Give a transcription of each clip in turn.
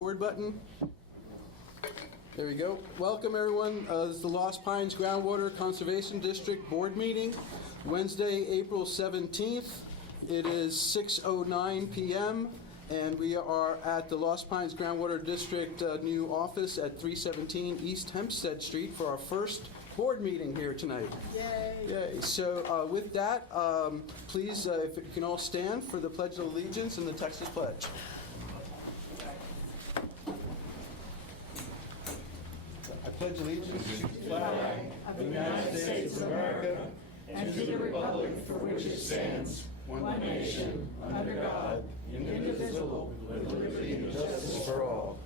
Forward button. There we go. Welcome everyone. This is the Lost Pines Groundwater Conservation District Board Meeting, Wednesday, April 17th. It is 6:09 p.m. and we are at the Lost Pines Groundwater District new office at 317 East Hempstead Street for our first board meeting here tonight. Yay! Yay. So with that, please, if you can all stand for the Pledge of Allegiance and the Texas Pledge. I pledge allegiance to the flag of the United States of America and to the republic for which it stands, one nation, under God, indivisible, with liberty and justice for all.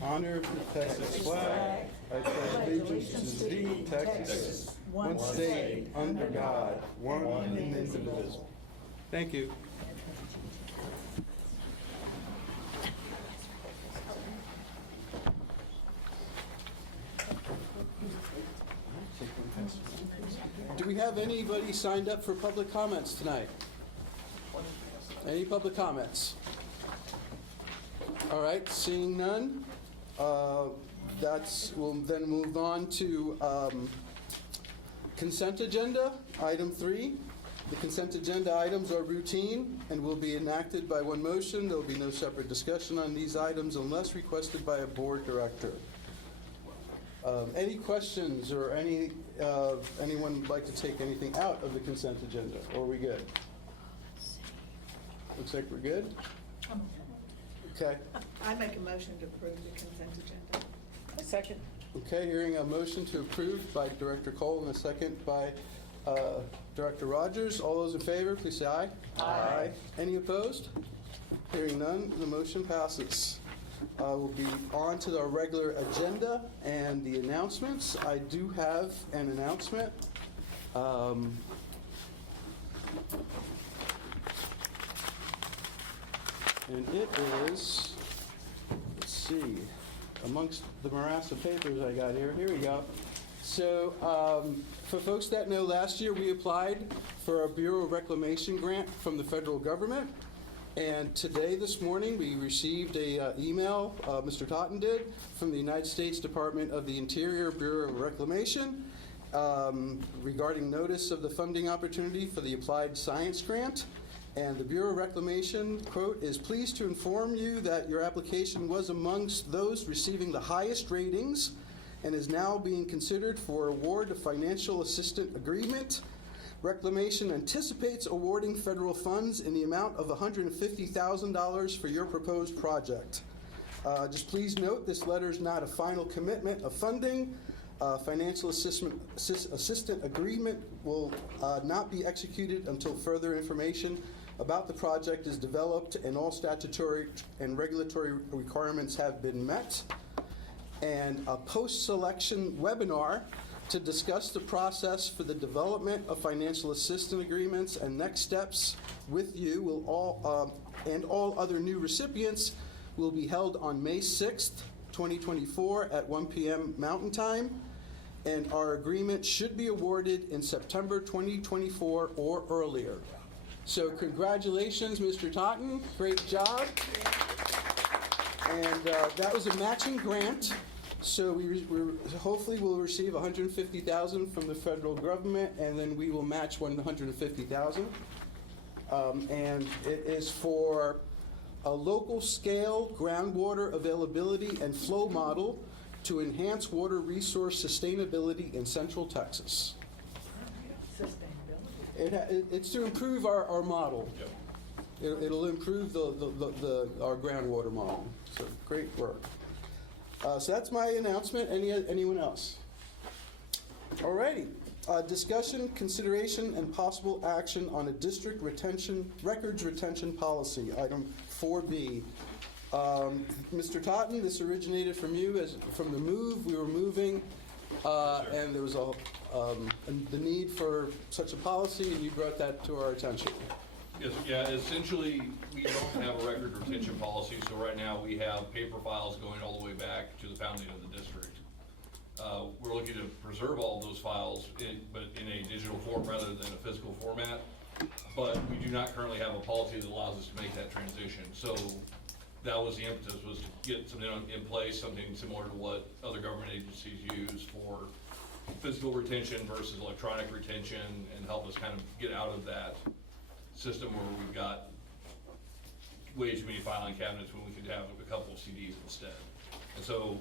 Honor the Texas flag. I pledge allegiance to thee, Texas, one state, under God, one and indivisible. Thank you. Do we have anybody signed up for public comments tonight? Any public comments? All right, seeing none, we'll then move on to consent agenda, item 3. The consent agenda items are routine and will be enacted by one motion. There will be no separate discussion on these items unless requested by a board director. Any questions or anyone would like to take anything out of the consent agenda? Or are we good? Looks like we're good. Okay. I make a motion to approve the consent agenda. A second. Okay, hearing a motion to approve by Director Cole and a second by Director Rogers. All those in favor, please say aye. Aye. Any opposed? Hearing none, the motion passes. We'll be on to our regular agenda and the announcements. I do have an announcement. And it is, let's see, amongst the morass of papers I got here. Here we go. So for folks that know, last year we applied for a Bureau of Reclamation grant from the federal government. And today, this morning, we received a email, Mr. Totten did, from the United States Department of the Interior Bureau of Reclamation regarding notice of the funding opportunity for the Applied Science Grant. And the Bureau of Reclamation, quote, is pleased to inform you that your application was amongst those receiving the highest ratings and is now being considered for award a financial assistance agreement. Reclamation anticipates awarding federal funds in the amount of $150,000 for your proposed project. Just please note, this letter is not a final commitment of funding. Financial assistant agreement will not be executed until further information about the project is developed and all statutory and regulatory requirements have been met. And a post-selection webinar to discuss the process for the development of financial assistance agreements and next steps with you will all other new recipients will be held on May 6th, 2024 at 1 p.m. Mountain Time. And our agreement should be awarded in September 2024 or earlier. So congratulations, Mr. Totten. Great job. And that was a matching grant. So we hopefully will receive $150,000 from the federal government, and then we will match $150,000. And it is for a local scale groundwater availability and flow model to enhance water resource sustainability in Central Texas. Sustainability. It's to improve our model. It'll improve our groundwater model. So great work. So that's my announcement. Anyone else? All righty. Discussion, consideration, and possible action on a district records retention policy, item 4B. Mr. Totten, this originated from you from the move. We were moving, and there was the need for such a policy, and you brought that to our attention. Yes, yeah, essentially, we don't have a record retention policy, so right now we have paper files going all the way back to the founding of the district. We're looking to preserve all of those files, but in a digital form rather than a physical format. But we do not currently have a policy that allows us to make that transition. So that was the impetus, was to get something in place, something similar to what other government agencies use for physical retention versus electronic retention, and help us kind of get out of that system where we've got way too many filing cabinets when we could have a couple of CDs instead. And so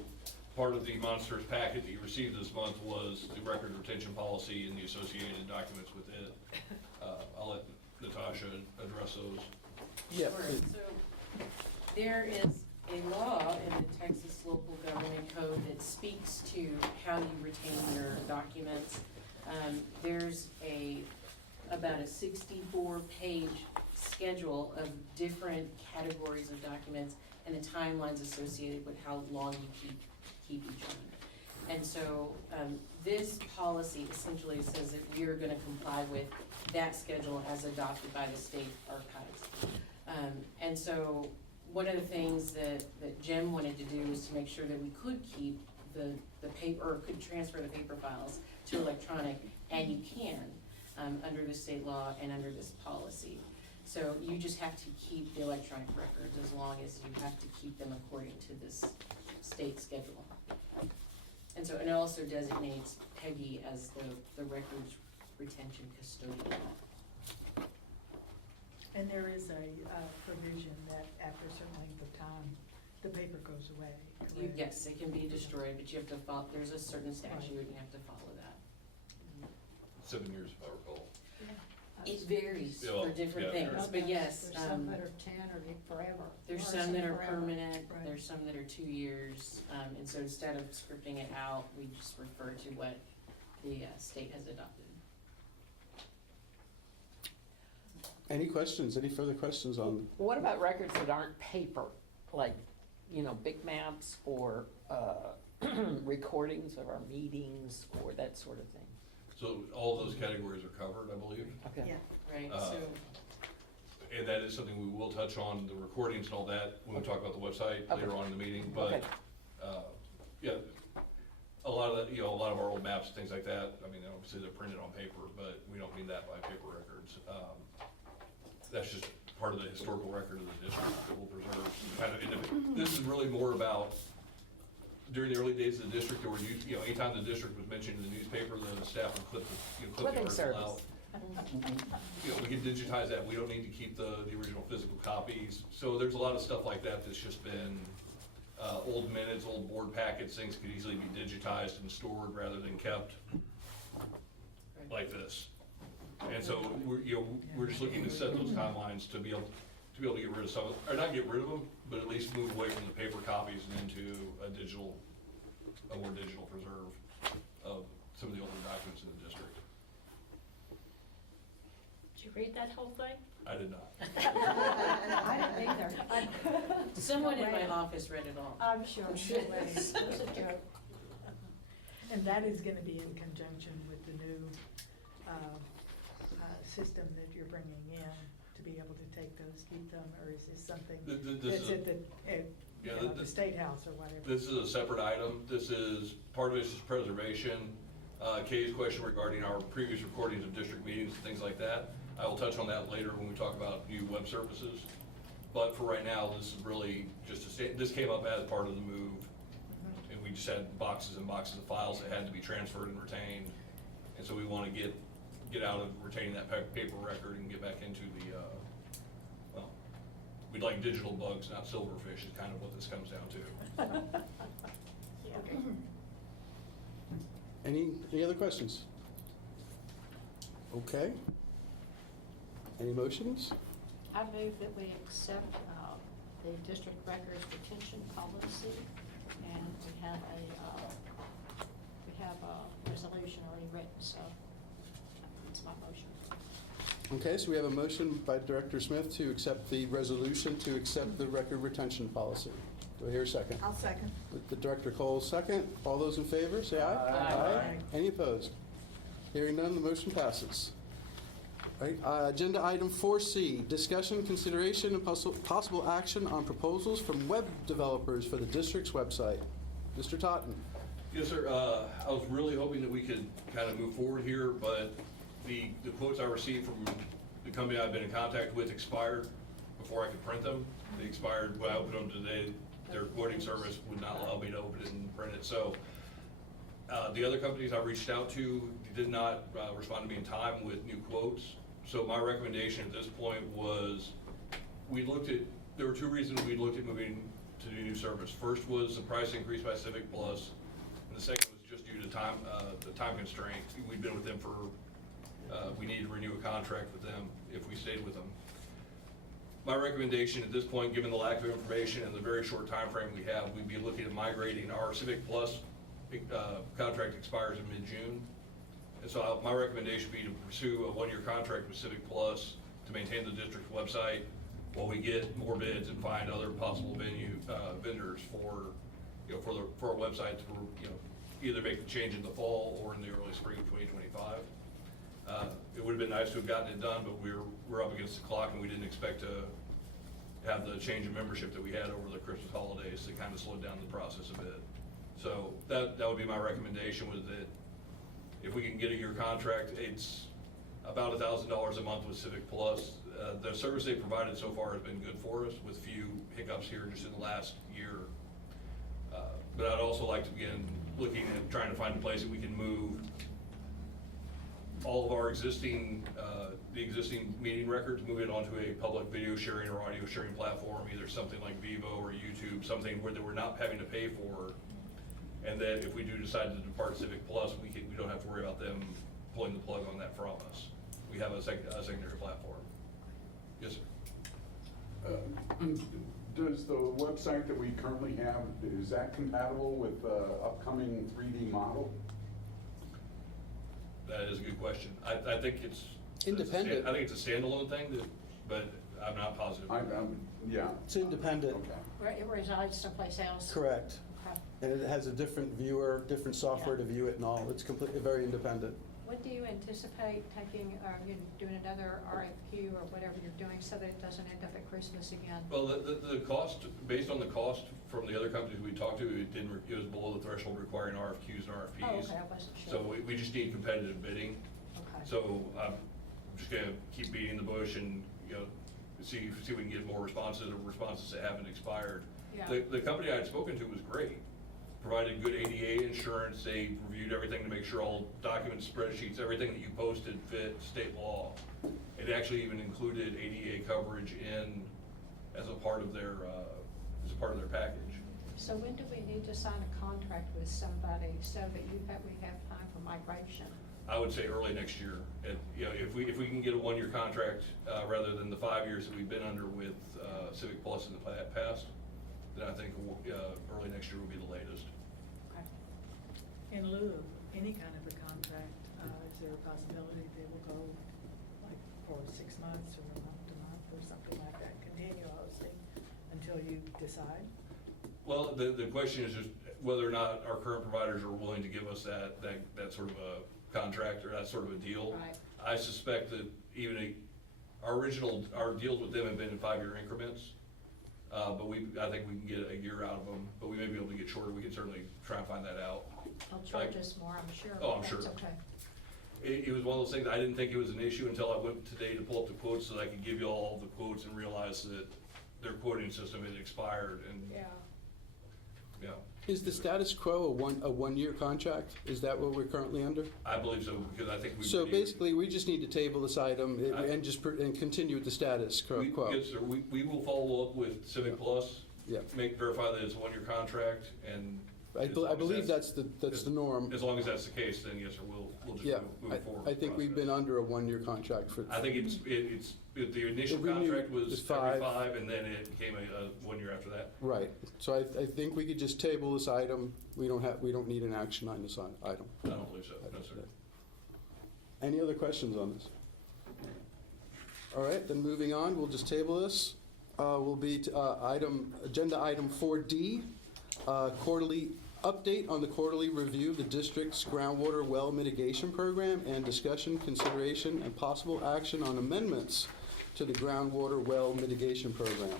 part of the monsters packet that you received this month was the record retention policy and the associated documents with it. I'll let Natasha address those. Yeah, Sure. please. So there is a law in the Texas Local Government Code that speaks to how you retain your documents. There's about a 64-page schedule of different categories of documents and the timelines associated with how long you keep each one. And so this policy essentially says that we are going to comply with that schedule as adopted by the state archives. And so one of the things that Jim wanted to do was to make sure that we could keep the paper, or could transfer the paper files to electronic, and you can under the state law and under this policy. So you just have to keep the electronic records as long as you have to keep them according to this state schedule. And so, and it also designates Peggy as the records retention custodian. And there is a provision that after a certain length of time, the paper goes away, correct? Yes, it can be destroyed, but you have to follow, there's a certain statute and you have to follow that. 7 years, if I recall. It varies Yeah, well, for different yeah, things, sure. but yes, There's some that are 10 or forever. there's or some that are forever. permanent, Right. there's some that are 2 years, and so instead of scripting it out, we just refer to what the state has adopted. Any questions, any further questions on? What about records that aren't paper, like, big maps or recordings of our meetings or that sort of thing? So all those categories are covered, I believe. Okay. Yeah. Right, Uh, so, And that is something we will touch on, the recordings and all that, when we talk about the website Okay. later on in the meeting. Okay. But, yeah, a lot of that, a lot of our old maps, things like that, I mean, obviously they're printed on paper, but we don't mean that by paper records. That's just part of the historical record of the district that we'll preserve. Kind of, this is really more about, during the early days of the district, there were, anytime the district was mentioned in the newspaper, the staff would clip the Clipping article service. out. We can digitize that, we don't need to keep the original physical copies. So there's a lot of stuff like that that's just been, old minutes, old board packets, things could easily be digitized and stored rather than kept like this. And so we're just looking to set those timelines to be able to get rid of some, or not get rid of them, but at least move away from the paper copies and into a more digital preserve of some of the older documents in the district. Did you read that whole thing? I did not. I didn't either. someone in my office read it all. I'm sure. I'm sure. It was a joke. And that is gonna be in conjunction with the new system that you're bringing in to be able to take those, keep them, or is this something This that's is a- at the, Yeah, the State House or whatever? This is a separate item. This is, part of it is just preservation. Kay's question regarding our previous recordings of district meetings and things like that. I will touch on that later when we talk about new web services. But for right now, this is really just this came up as part of the move. And we just had boxes and boxes of files that had to be transferred and retained. And so we want to get out of retaining that paper record and get back into the, well, we'd like digital bugs, not silverfish is kind of what this comes down to. Any other questions? Okay. Any motions? I move that we accept the district records retention policy, and we have a resolution already written, so that's my motion. Okay, so we have a motion by Director Smith to accept the resolution to accept the record retention policy. Do I hear a second? I'll second. With the Director Cole second. All those in favor, say aye. Aye. Any opposed? Hearing none, the motion passes. All right, agenda item 4C, discussion, consideration, and possible action on proposals from web developers for the district's website. Mr. Totten. Yes, sir. I was really hoping that we could kind of move forward here, but the quotes I received from the company I've been in contact with expired before I could print them. They expired, when I opened them today, their quoting service would not allow me to open it and print it, so. The other companies I reached out to did not respond to me in time with new quotes. So my recommendation at this point was, there were two reasons we looked at moving to the new service. First was the price increase by Civic Plus, and the second was just due to time, the time constraint. We'd been with them for, we needed to renew a contract with them if we stayed with them. My recommendation at this point, given the lack of information and the very short time frame we have, we'd be looking at migrating. Our Civic Plus contract expires in mid-June. And so my recommendation would be to pursue a one-year contract with Civic Plus to maintain the district website while we get more bids and find other possible vendors for, for our website to, either make the change in the fall or in the early spring of 2025. It would have been nice to have gotten it done, but we're up against the clock and we didn't expect to have the change in membership that we had over the Christmas holidays that kind of slowed down the process a bit. So that would be my recommendation, was that if we can get a year contract, it's about $1,000 a month with Civic Plus. The service they provided so far has been good for us, with few hiccups here just in the last year. But I'd also like to begin looking at trying to find a place that we can move all of our existing, the existing meeting records, move it onto a public video sharing or audio sharing platform, either something like Vivo or YouTube, something where we're not having to pay for. And that if we do decide to depart Civic Plus, we don't have to worry about them pulling the plug on that from us. We have a secondary platform. Yes, sir. Does the website that we currently have, is that compatible with the upcoming 3D model? That is a good question. I think it's Independent. I think it's a standalone thing, but I'm not positive. Yeah. It's independent. Okay. It resides someplace else? Correct. Okay. And it has a different viewer, different software to view it and all. It's completely, very independent. When do you anticipate taking, doing another RFQ or whatever you're doing so that it doesn't end up at Christmas again? Well, the cost, based on the cost from the other companies we talked to, it was below the threshold requiring RFQs and RFPs. Oh, okay, I wasn't sure. So we just need competitive bidding. Okay. So I'm just gonna keep beating the bush and, see if we can get more responses that haven't expired. Yeah. The company I had spoken to was great. Provided good ADA insurance. They reviewed everything to make sure all documents, spreadsheets, everything that you posted fit state law. It actually even included ADA coverage as a part of their package. So when do we need to sign a contract with somebody so that we have time for migration? I would say early next year. If we can get a one-year contract rather than the 5 years that we've been under with Civic Plus in the past, then I think early next year will be the latest. Okay. In lieu of any kind of a contract, is there a possibility they will go like for 6 months or month to month or something like that, continuously until you decide? Well, the question is just whether or not our current providers are willing to give us that sort of a contract or that sort of a deal. Right. I suspect that even our deals with them have been in 5-year increments. But I think we can get a year out of them, but we may be able to get shorter. We can certainly try and find that out. They'll charge us more, I'm sure. Oh, I'm but sure. That's okay. It was one of those things, I didn't think it was an issue until I went today to pull up the quotes so that I could give you all the quotes and realize that their quoting system had expired and, Yeah. Is the status quo a one-year contract? Is that what we're currently under? I believe so, because I think we. So basically, we just need to table this item and and continue with the status quo. Yes, sir, we will follow up with Civic Plus. Yeah. Verify that it's a one-year contract, and. I as long as believe that's the norm. As long as that's the case, then yes, sir, we'll just Yeah, move forward. I think we've been under a one-year contract for. I think the initial It renewed contract was is every 5. 5, and then it became a 1 year after that. Right, so I think we could just table this item. We don't need an action on this item. I don't believe so, no, sir. Any other questions on this? All right, then moving on, we'll just table this. Will be to, agenda item 4D, quarterly update on the quarterly review of the district's groundwater well mitigation program and discussion, consideration, and possible action on amendments to the groundwater well mitigation program.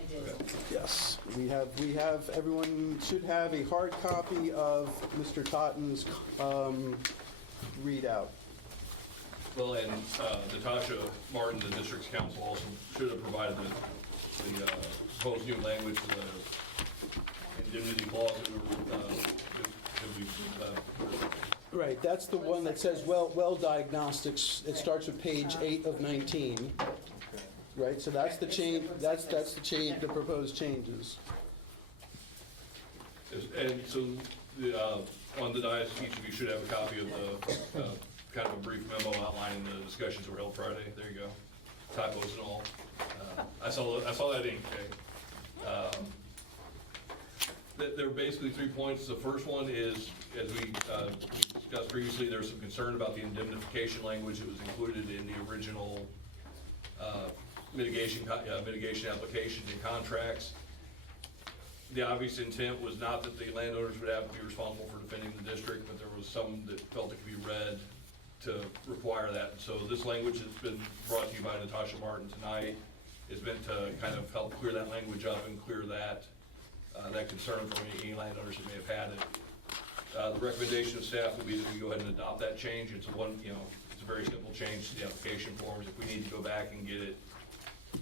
I did. Okay. Yes, we have, everyone should have a hard copy of Mr. Totten's readout. Well, and Natasha Martin, the district's counsel, also should have provided the proposed new language for the indemnity clause that we Right, that's the one that says well diagnostics. It starts with page 8 of 19. Right, so that's the change, that's the change, the proposed changes. And so, on the dais, each of you should have a copy of the, kind of a brief memo outlining the discussions that were held Friday. There you go. Typos and all. I saw that ink, okay? There are basically 3 points. The first one is, as we discussed previously, there's some concern about the indemnification language that was included in the original mitigation applications and contracts. The obvious intent was not that the landowners would have to be responsible for defending the district, but there was some that felt it could be read to require that. So this language has been brought to you by Natasha Martin tonight is meant to kind of help clear that language up and clear that concern from any landowners that may have had it. The recommendation of staff would be that we go ahead and adopt that change. It's it's a very simple change to the application forms. If we need to go back and get it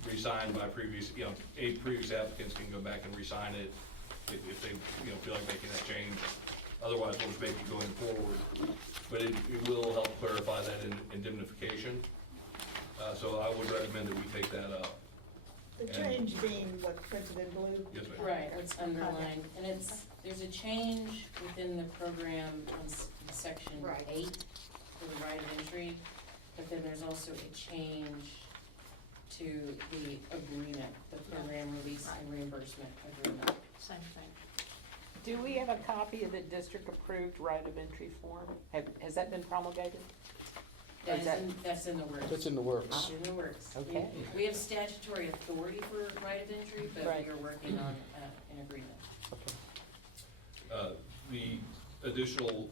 re-signed by previous, any previous applicants can go back and re-sign it if they, feel like making that change. Otherwise, we'll just make it going forward. But it will help clarify that indemnification. So I would recommend that we take that up. The change being what's printed in blue? Yes, ma'am. Right, it's underlined, and there's a change within the program on section Right. 8 for the right of entry, but then there's also a change to the agreement, the program release and reimbursement agreement. Same thing. Do we have a copy of the district-approved right of entry form? Has that been promulgated? Or is that- That's in the works. That's in the works. In the works. Okay. We have statutory authority for right of entry, but Right. we are working on an agreement.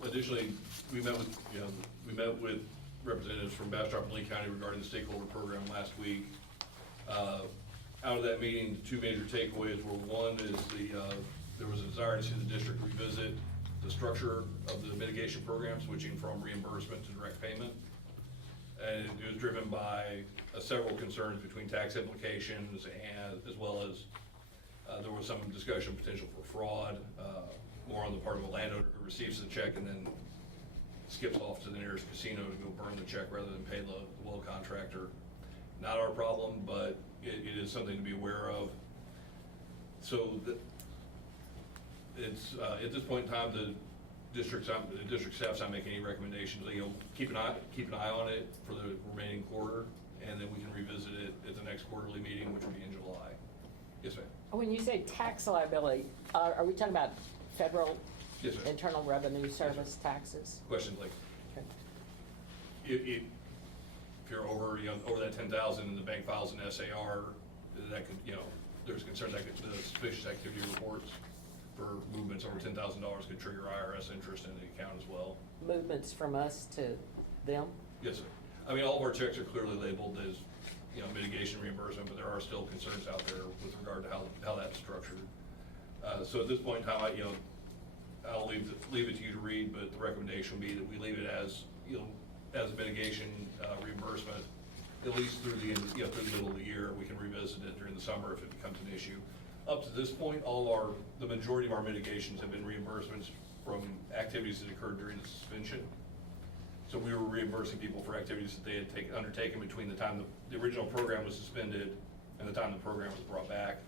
Additionally, we met with representatives from Bastrop and Lee County regarding the stakeholder program last week. Out of that meeting, the 2 major takeaways were, one is there was a desire to see the district revisit the structure of the mitigation program, switching from reimbursement to direct payment. And it was driven by several concerns between tax implications and as well as there was some discussion of potential for fraud, more on the part of a landowner who receives the check and then skips off to the nearest casino to go burn the check rather than pay the well contractor. Not our problem, but it is something to be aware of. So it's at this point in time, the district staff's not making any recommendations. Keep an eye on it for the remaining quarter, and then we can revisit it at the next quarterly meeting, which will be in July. Yes, ma'am. When you say tax liability, are we talking about federal Yes, ma'am. Internal Revenue Service taxes? Questions like, Okay. if you're over that 10,000 and the bank files an SAR, that could, there's concerns that the suspicious activity reports for movements over $10,000 could trigger IRS interest in the account as well. Movements from us to them? Yes, sir. I mean, all of our checks are clearly labeled as, mitigation reimbursement, but there are still concerns out there with regard to how that's structured. So at this point in time, I'll leave it to you to read, but the recommendation would be that we leave it as, as a mitigation reimbursement, at least through the end, through the middle of the year. We can revisit it during the summer if it becomes an issue. Up to this point, the majority of our mitigations have been reimbursements from activities that occurred during the suspension. So we were reimbursing people for activities that they had undertaken between the time the original program was suspended and the time the program was brought back.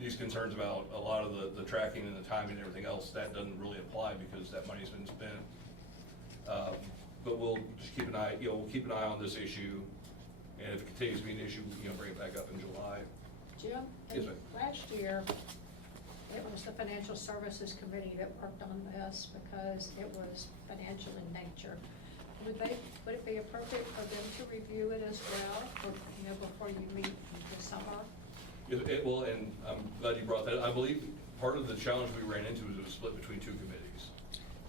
These concerns about a lot of the tracking and the timing and everything else, that doesn't really apply because that money's been spent. But we'll just keep an eye, we'll keep an eye on this issue, and if it continues to be an issue, bring it back up in July. Jim? Yes, ma'am. Last year, it was the Financial Services Committee that worked on this because it was financial in nature. Would it be appropriate for them to review it as well, before you meet in the summer? Well, and I'm glad you brought that up. I believe part of the challenge we ran into was it was split between 2 committees.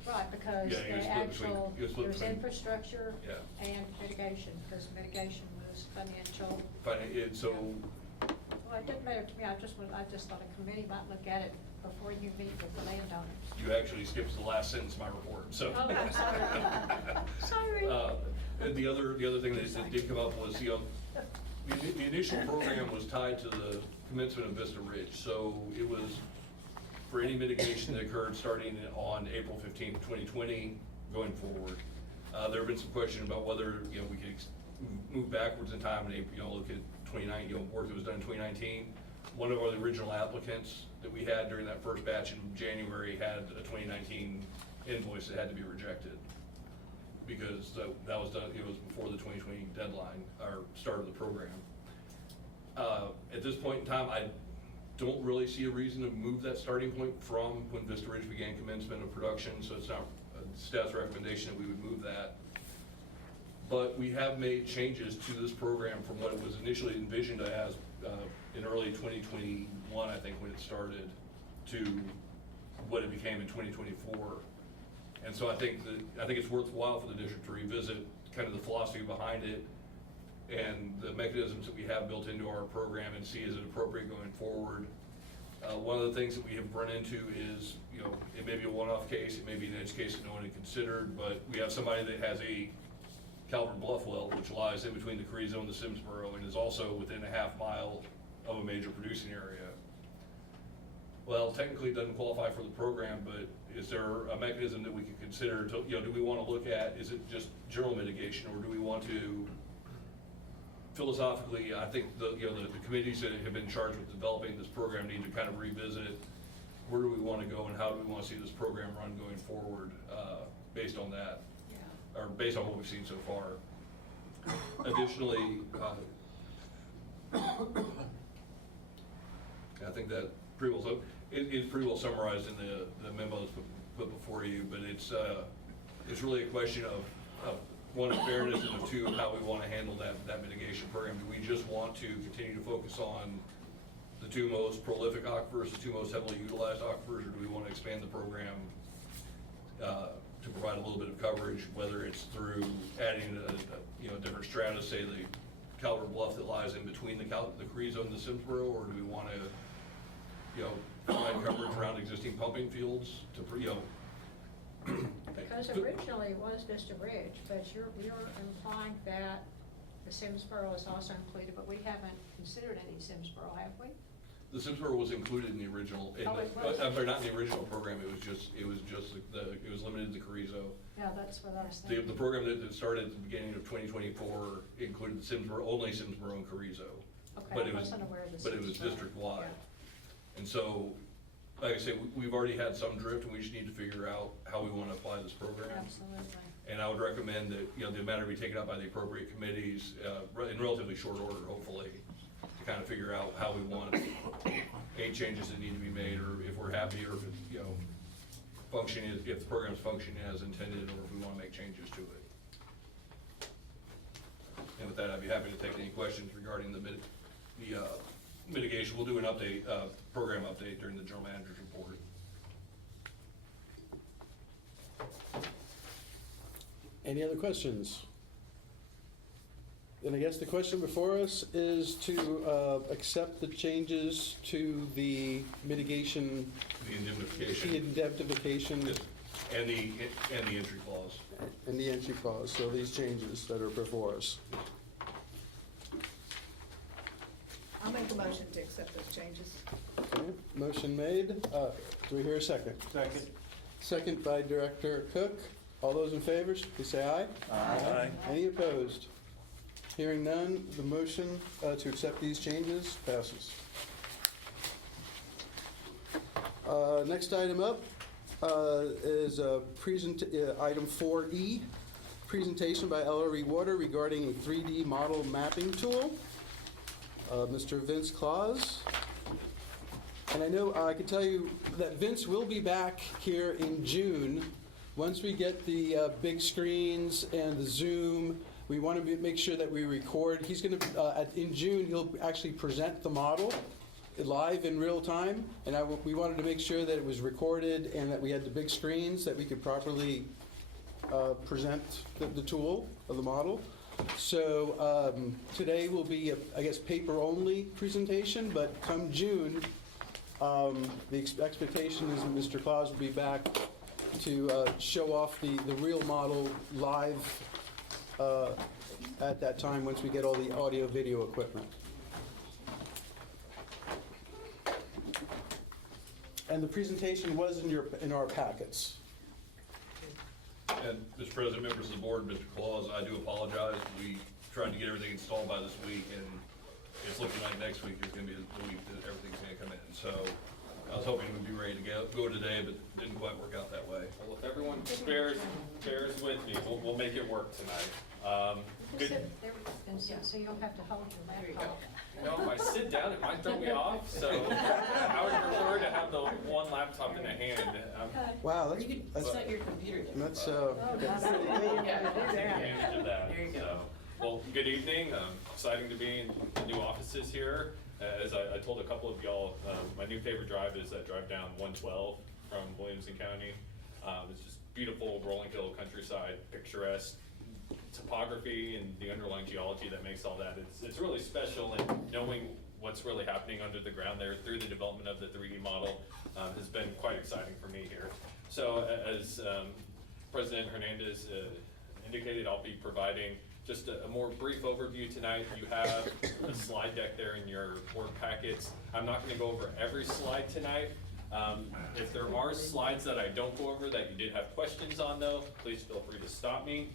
Right, because Yeah, it was split there's between- infrastructure Yeah. and mitigation, because mitigation was financial. Well, it didn't matter to me, I just thought a committee might look at it before you meet with the landowners. You actually skipped the last sentence of my report, so. Oh, I'm sorry. Sorry. And the other thing that did come up was, the initial program was tied to the commencement of Vista Ridge. So it was for any mitigation that occurred starting on April 15th, 2020, going forward. There have been some questions about whether, you know, we could move backwards in time and, you know, look at 2019, you know, work that was done in 2019. One of our original applicants that we had during that first batch in January had a 2019 invoice that had to be rejected because that was done, it was before the 2020 deadline, or start of the program. At this point in time, I don't really see a reason to move that starting point from when Vista Ridge began commencement of production, so it's not a staff's recommendation that we would move that. But we have made changes to this program from what it was initially envisioned as in early 2021, I think, when it started, to what it became in 2024. And so I think it's worthwhile for the district to revisit kind of the philosophy behind it and the mechanisms that we have built into our program and see is it appropriate going forward. One of the things that we have run into is, you know, it may be a one-off case, it may be an edge case that no one had considered, but we have somebody that has a Calvert Bluff well, which lies in between the Carrizo and the Simsboro and is also within a half mile of a major producing area. Well, technically it doesn't qualify for the program, but is there a mechanism that we could consider to, you know, do we want to look at, is it just general mitigation, or do we want to, philosophically, I think the committees that have been charged with developing this program need to kind of revisit where do we want to go and how do we want to see this program run going forward, based on that, or based on what we've seen so far. Additionally, I think that pretty well, it's pretty well summarized in the memo that's put before you, but it's really a question of one, of fairness, and of two, how we want to handle that mitigation program. Do we just want to continue to focus on the two most prolific aquifers, the two most heavily utilized aquifers, or do we want to expand the program to provide a little bit of coverage, whether it's through adding a different strata, say the Calvert Bluff that lies in between the Carrizo and the Simsboro, or do we want to, provide coverage around existing pumping fields to, Because originally it was Vista Ridge, but you're implying that the Simsboro is also included, but we haven't considered any Simsboro, have we? The Simsboro was included in the original, Oh, it was? I'm sorry, not in the original program, it was limited to Carrizo. Yeah, that's what I was The thinking. program that started at the beginning of 2024 included only Simsboro and Carrizo. Okay, But I it was, wasn't aware of the but it was Simsboro. district-wide. Yeah. And so, like I say, we've already had some drift, and we just need to figure out how we want to apply this program. Absolutely. And I would recommend that, the matter be taken up by the appropriate committees, in relatively short order, hopefully, to kind of figure out how we want any changes that need to be made, or if we're happy, or if it's, if the program's functioning as intended, or if we want to make changes to it. And with that, I'd be happy to take any questions regarding the mitigation. We'll do an update, program update during the general manager's report. Any other questions? Then I guess the question before us is to accept the changes to the mitigation, The the indemnification. indemnification, Yes, and the entry clause. and the entry clause, so these changes that are before us. I'll make a motion to accept those changes. Okay, motion made. Do we hear a second? Second. Second by Director Cook. All those in favor, please say aye. Aye. Any opposed? Hearing none, the motion to accept these changes passes. Next item up is item 4E, presentation by LRE Water regarding a 3D model mapping tool. Mr. Vince Claus. And I know, I can tell you that Vince will be back here in June. Once we get the big screens and the Zoom, we want to make sure that we record. He's going to, in June, he'll actually present the model live in real time. And we wanted to make sure that it was recorded and that we had the big screens that we could properly present the tool of the model. So today will be, I guess, paper-only presentation, but come June, the expectation is that Mr. Claus will be back to show off the real model live at that time once we get all the audio-video equipment. And the presentation was in our packets. And Mr. President, members of the board, Mr. Claus, I do apologize. We tried to get everything installed by this week, and it's looking like next week is gonna be the week that everything's gonna come in. So I was hoping we'd be ready to go today, but didn't quite work out that way. Well, if everyone bears with me, we'll make it work tonight. Just Good. sit there and so you'll have to hold your There you go. laptop. No, if I sit down, it might throw me off, so I would prefer to have the one laptop in the hand. Wow, Or you could that's, set your computer there. that's, Oh, that's Take Yeah. advantage of that. There you go. So, well, good evening. Exciting to be in the new offices here. As I told a couple of y'all, my new favorite drive is that drive down 112 from Williamson County. It's just beautiful rolling hill countryside, picturesque topography and the underlying geology that makes all that. It's really special, and knowing what's really happening under the ground there through the development of the 3D model has been quite exciting for me here. So as President Hernandez indicated, I'll be providing just a more brief overview tonight. You have a slide deck there in your work packets. I'm not gonna go over every slide tonight. If there are slides that I don't go over that you did have questions on though, please feel free to stop me.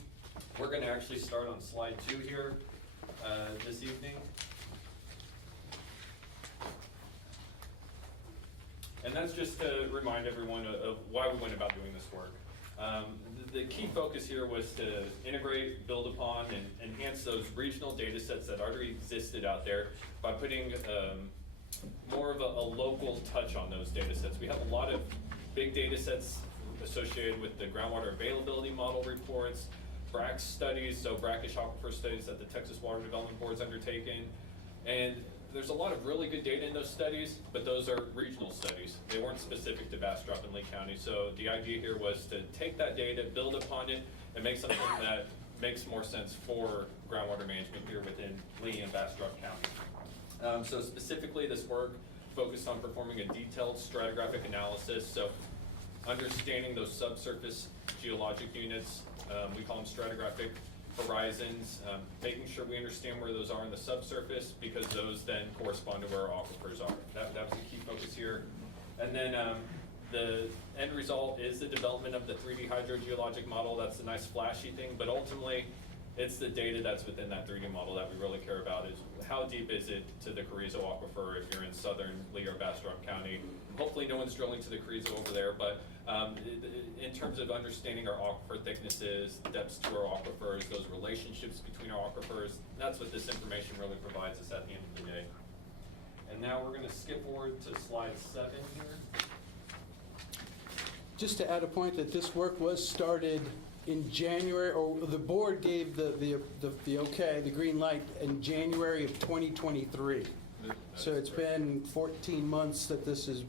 We're gonna actually start on slide 2 here this evening. And that's just to remind everyone of why we went about doing this work. The key focus here was to integrate, build upon, and enhance those regional data sets that already existed out there by putting more of a local touch on those data sets. We have a lot of big data sets associated with the groundwater availability model reports, BRAC studies, so brackish aquifer studies that the Texas Water Development Board's undertaken. And there's a lot of really good data in those studies, but those are regional studies. They weren't specific to Bastrop and Lee County. So the idea here was to take that data, build upon it, and make something that makes more sense for groundwater management here within Lee and Bastrop County. So specifically, this work focused on performing a detailed stratigraphic analysis. So understanding those subsurface geologic units, we call them stratigraphic horizons, making sure we understand where those are in the subsurface, because those then correspond to where our aquifers are. That was the key focus here. And then the end result is the development of the 3D hydrogeologic model. That's a nice flashy thing, but ultimately it's the data that's within that 3D model that we really care about, is how deep is it to the Carrizo aquifer if you're in southern Lee or Bastrop County. Hopefully no one's drilling to the Carrizo over there, but in terms of understanding our aquifer thicknesses, depths to our aquifers, those relationships between our aquifers, that's what this information really provides us at the end of the day. And now we're gonna skip forward to slide 7 here. just to add a point that this work was started in January, or the board gave the okay, the green light in January of 2023. So it's been 14 months that this is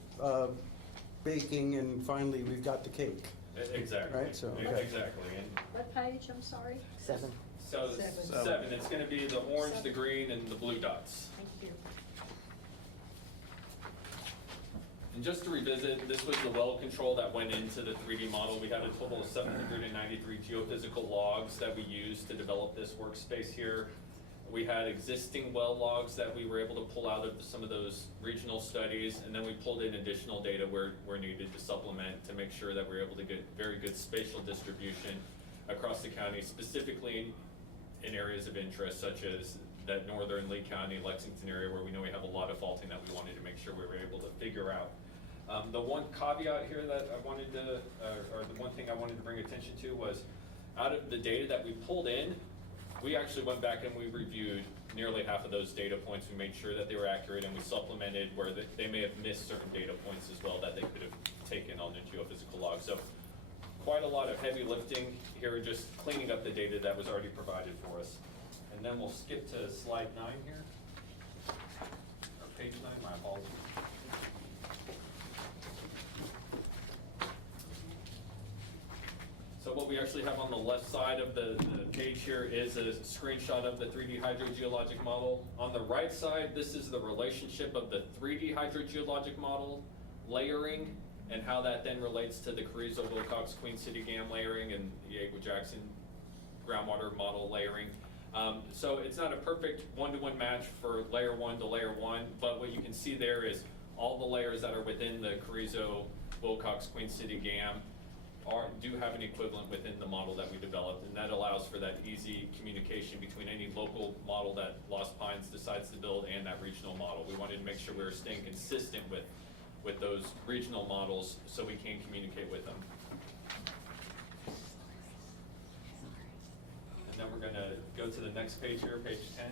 baking, and finally we've got the cake. Exactly. Right, so, okay. Exactly. And What page, I'm sorry? 7. so Seven. 7, it's gonna be the orange, the green, and the blue dots. Thank you. And just to revisit, this was the well control that went into the 3D model. We had a total of 793 geophysical logs that we used to develop this workspace here. We had existing well logs that we were able to pull out of some of those regional studies, and then we pulled in additional data where needed to supplement to make sure that we're able to get very good spatial distribution across the county, specifically in areas of interest such as that northern Lee County, Lexington area where we know we have a lot of faulting that we wanted to make sure we were able to figure out. The one caveat here that I wanted to, or the one thing I wanted to bring attention to was, out of the data that we pulled in, we actually went back and we reviewed nearly half of those data points. We made sure that they were accurate, and we supplemented where they may have missed certain data points as well that they could have taken on the geophysical log. So quite a lot of heavy lifting here, just cleaning up the data that was already provided for us. And then we'll skip to slide 9 here, or page 9, my apologies. So what we actually have on the left side of the page here is a screenshot of the 3D hydrogeologic model. On the right side, this is the relationship of the 3D hydrogeologic model layering and how that then relates to the Carrizo, Wilcox, Queen City GAM layering and the Agua-Jackson groundwater model layering. So it's not a perfect one-to-one match for layer 1 to layer 1, but what you can see there is all the layers that are within the Carrizo, Wilcox, Queen City GAM do have an equivalent within the model that we developed, and that allows for that easy communication between any local model that Lost Pines decides to build and that regional model. We wanted to make sure we were staying consistent with those regional models so we can communicate with them. And then we're gonna go to the next page here, page 10.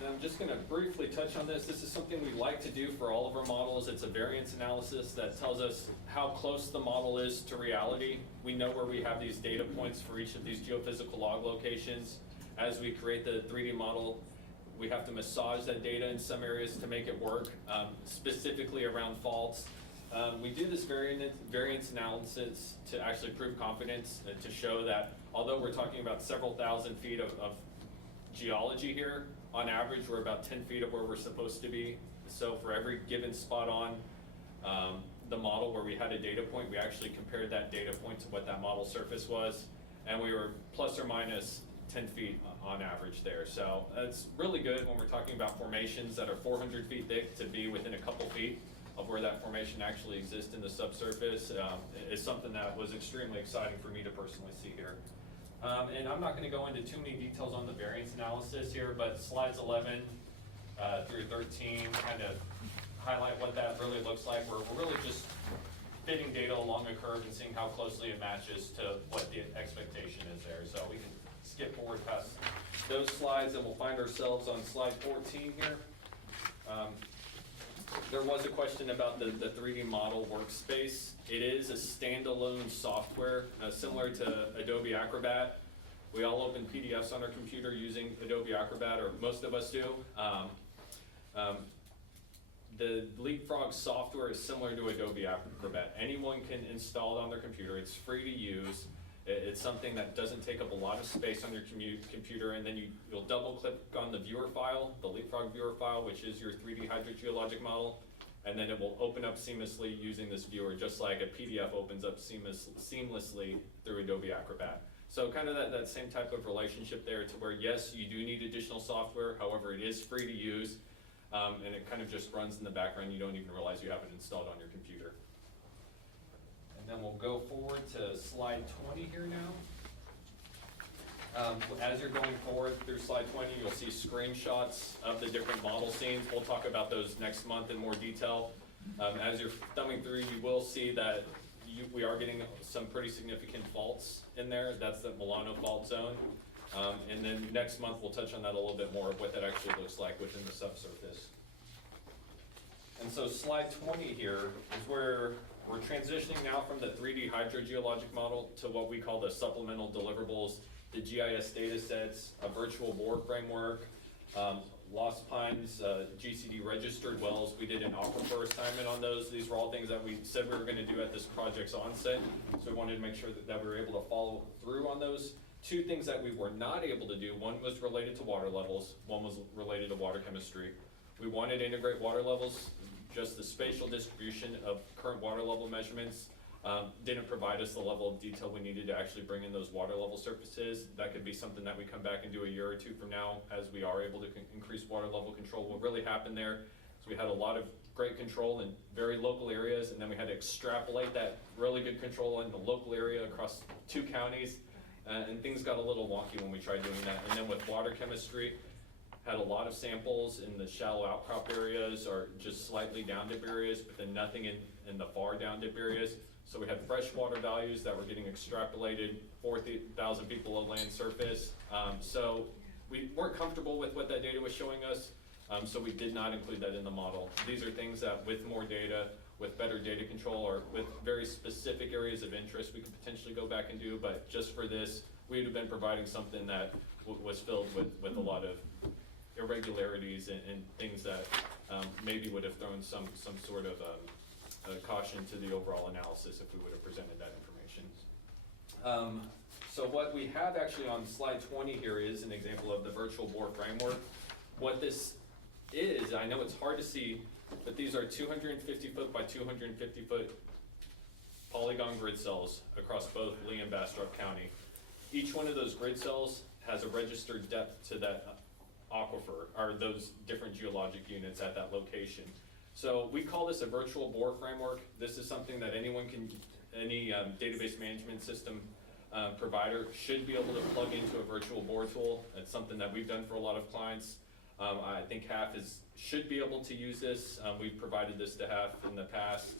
And I'm just gonna briefly touch on this. This is something we like to do for all of our models. It's a variance analysis that tells us how close the model is to reality. We know where we have these data points for each of these geophysical log locations. As we create the 3D model, we have to massage that data in some areas to make it work, specifically around faults. We do this variance analysis to actually prove confidence, to show that although we're talking about several thousand feet of geology here, on average, we're about 10 feet of where we're supposed to be. So for every given spot on the model where we had a data point, we actually compared that data point to what that model surface was, and we were plus or minus 10 feet on average there. So it's really good when we're talking about formations that are 400 feet thick to be within a couple feet of where that formation actually exists in the subsurface. Is something that was extremely exciting for me to personally see here. And I'm not gonna go into too many details on the variance analysis here, but slides 11 through 13 kind of highlight what that really looks like. We're really just fitting data along a curve and seeing how closely it matches to what the expectation is there. So we can skip forward past those slides and we'll find ourselves on slide 14 here. There was a question about the 3D model workspace. It is a standalone software, similar to Adobe Acrobat. We all open PDFs on our computer using Adobe Acrobat, or most of us do. The Leapfrog software is similar to Adobe Acrobat. Anyone can install it on their computer. It's free to use. It's something that doesn't take up a lot of space on your computer, and then you'll double click on the viewer file, the Leapfrog viewer file, which is your 3D hydrogeologic model, and then it will open up seamlessly using this viewer, just like a PDF opens up seamlessly through Adobe Acrobat. So kind of that same type of relationship there, to where yes, you do need additional software, however it is free to use, and it kind of just runs in the background. You don't even realize you have it installed on your computer. And then we'll go forward to slide 20 here now. As you're going forward through slide 20, you'll see screenshots of the different model scenes. We'll talk about those next month in more detail. As you're thumbing through, you will see that we are getting some pretty significant faults in there. That's the Milano fault zone. And then next month, we'll touch on that a little bit more, of what that actually looks like within the subsurface. And so slide 20 here is where we're transitioning now from the 3D hydrogeologic model to what we call the supplemental deliverables, the GIS data sets, a virtual bore framework, Lost Pines, GCD registered wells. We did an aquifer assignment on those. These were all things that we said we were gonna do at this project's onset. So we wanted to make sure that we were able to follow through on those. Two things that we were not able to do, one was related to water levels, one was related to water chemistry. We wanted to integrate water levels. Just the spatial distribution of current water level measurements didn't provide us the level of detail we needed to actually bring in those water level surfaces. That could be something that we come back and do a year or two from now, as we are able to increase water level control. What really happened there is we had a lot of great control in very local areas, and then we had to extrapolate that really good control in the local area across 2 counties, and things got a little wonky when we tried doing that. And then with water chemistry, had a lot of samples in the shallow outcrop areas or just slightly down dip areas, but then nothing in the far down dip areas. So we had freshwater values that were getting extrapolated 4,000 feet below land surface. So we weren't comfortable with what that data was showing us, so we did not include that in the model. These are things that with more data, with better data control, or with very specific areas of interest, we could potentially go back and do, but just for this, we would have been providing something that was filled with a lot of irregularities and things that maybe would have thrown some sort of caution to the overall analysis if we would have presented that information. So what we have actually on slide 20 here is an example of the virtual bore framework. What this is, I know it's hard to see, but these are 250 foot by 250 foot polygon grid cells across both Lee and Bastrop County. Each one of those grid cells has a registered depth to that aquifer, or those different geologic units at that location. So we call this a virtual bore framework. This is something that anyone can, any database management system provider should be able to plug into a virtual bore tool. It's something that we've done for a lot of clients. I think HAF should be able to use this. We've provided this to HAF in the past.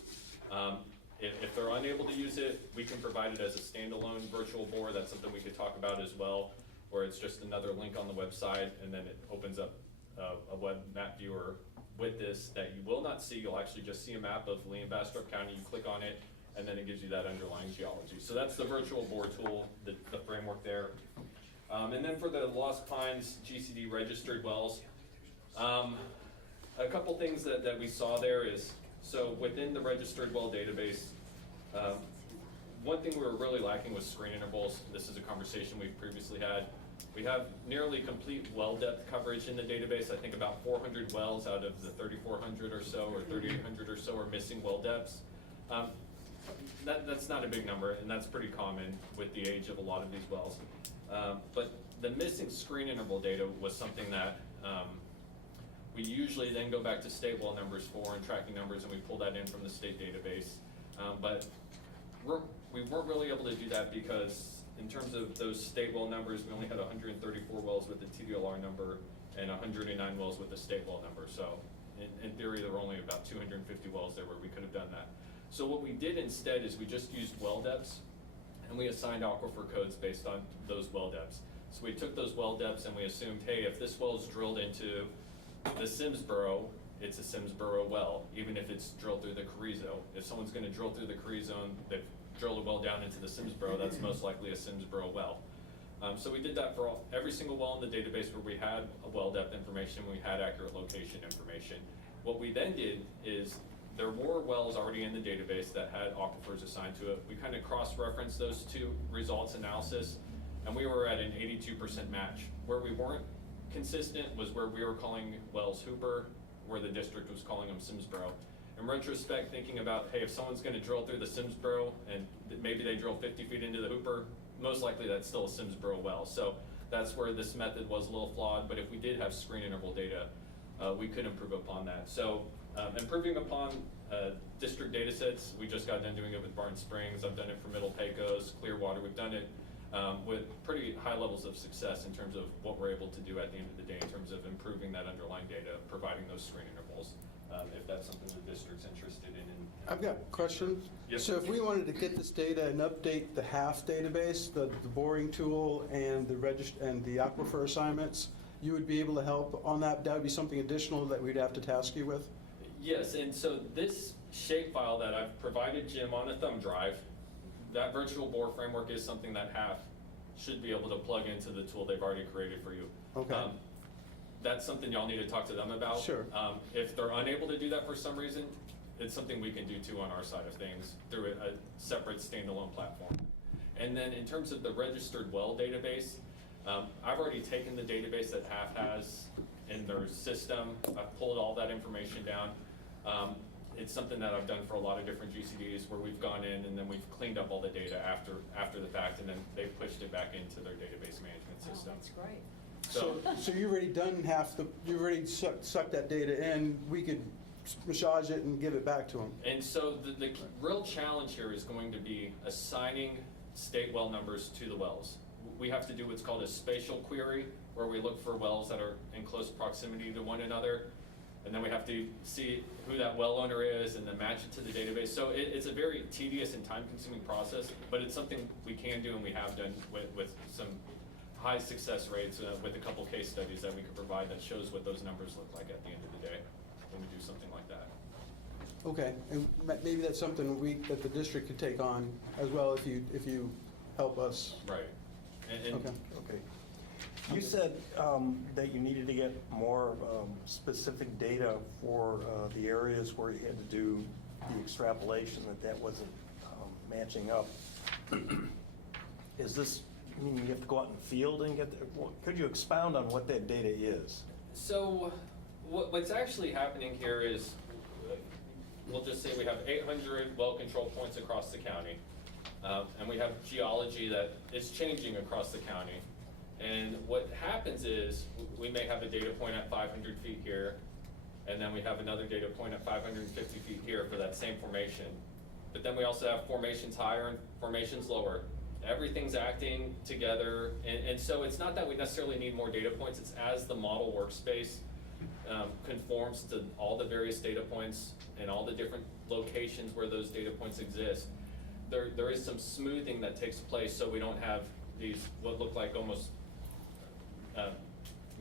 If they're unable to use it, we can provide it as a standalone virtual bore. That's something we could talk about as well, where it's just another link on the website, and then it opens up a web map viewer with this that you will not see. You'll actually just see a map of Lee and Bastrop County. You click on it, and then it gives you that underlying geology. So that's the virtual bore tool, the framework there. And then for the Lost Pines GCD registered wells, a couple things that we saw there is, so within the registered well database, one thing we were really lacking was screen intervals. This is a conversation we've previously had. We have nearly complete well depth coverage in the database. I think about 400 wells out of the 3,400 or so, or 3,800 or so are missing well depths. That's not a big number, and that's pretty common with the age of a lot of these wells. But the missing screen interval data was something that we usually then go back to state well numbers for and tracking numbers, and we pull that in from the state database. But we weren't really able to do that because in terms of those state well numbers, we only had 134 wells with the TDLR number and 109 wells with the state well number. So in theory, there were only about 250 wells there where we could have done that. So what we did instead is we just used well depths, and we assigned aquifer codes based on those well depths. So we took those well depths and we assumed, hey, if this well is drilled into the Simsboro, it's a Simsboro well, even if it's drilled through the Carrizo. If someone's gonna drill through the Carrizo and they've drilled a well down into the Simsboro, that's most likely a Simsboro well. So we did that for every single well in the database where we had a well depth information, we had accurate location information. What we then did is there were wells already in the database that had aquifers assigned to it. We kind of cross-referenced those two results analysis, and we were at an 82% match. Where we weren't consistent was where we were calling wells Hooper, where the district was calling them Simsboro. In retrospect, thinking about, hey, if someone's gonna drill through the Simsboro and maybe they drill 50 feet into the Hooper, most likely that's still a Simsboro well. So that's where this method was a little flawed, but if we did have screen interval data, we could improve upon that. So improving upon district data sets, we just got done doing it with Barn Springs. I've done it for Middle Pecos, Clearwater. We've done it with pretty high levels of success in terms of what we're able to do at the end of the day in terms of improving that underlying data, providing those screen intervals, if that's something the district's interested in. I've got questions. Yes. So if we wanted to get this data and update the HAF database, the boring tool and the aquifer assignments, you would be able to help on that? That would be something additional that we'd have to task you with? Yes, and so this shapefile that I've provided Jim on a thumb drive, that virtual bore framework is something that HAF should be able to plug into the tool they've already created for you. Okay. That's something y'all need to talk to them about. Sure. If they're unable to do that for some reason, it's something we can do too on our side of things through a separate standalone platform. And then in terms of the registered well database, I've already taken the database that HAF has in their system. I've pulled all that information down. It's something that I've done for a lot of different GCDs where we've gone in and then we've cleaned up all the data after the fact, and then they've pushed it back into their database management Oh, system. that's great. So you've already done you've already sucked that data in. We could massage it and give it back to them. And so the real challenge here is going to be assigning state well numbers to the wells. We have to do what's called a spatial query, where we look for wells that are in close proximity to one another, and then we have to see who that well owner is and then match it to the database. So it's a very tedious and time-consuming process, but it's something we can do and we have done with some high success rates with a couple case studies that we could provide that shows what those numbers look like at the end of the day when we do something like that. Okay, and maybe that's something that the district could take on as well if you help us. Right. And Okay. Okay. You said that you needed to get more specific data for the areas where you had to do the extrapolation, that wasn't matching up. Is this, mean you have to go out in the field and get, could you expound on what that data is? So what's actually happening here is, we'll just say we have 800 well control points across the county. And we have geology that is changing across the county. And what happens is, we may have a data point at 500 feet here, and then we have another data point at 550 feet here for that same formation. But then we also have formations higher and formations lower. Everything's acting together, and so it's not that we necessarily need more data points, it's as the model workspace conforms to all the various data points and all the different locations where those data points exist. There is some smoothing that takes place, so we don't have these, what look like almost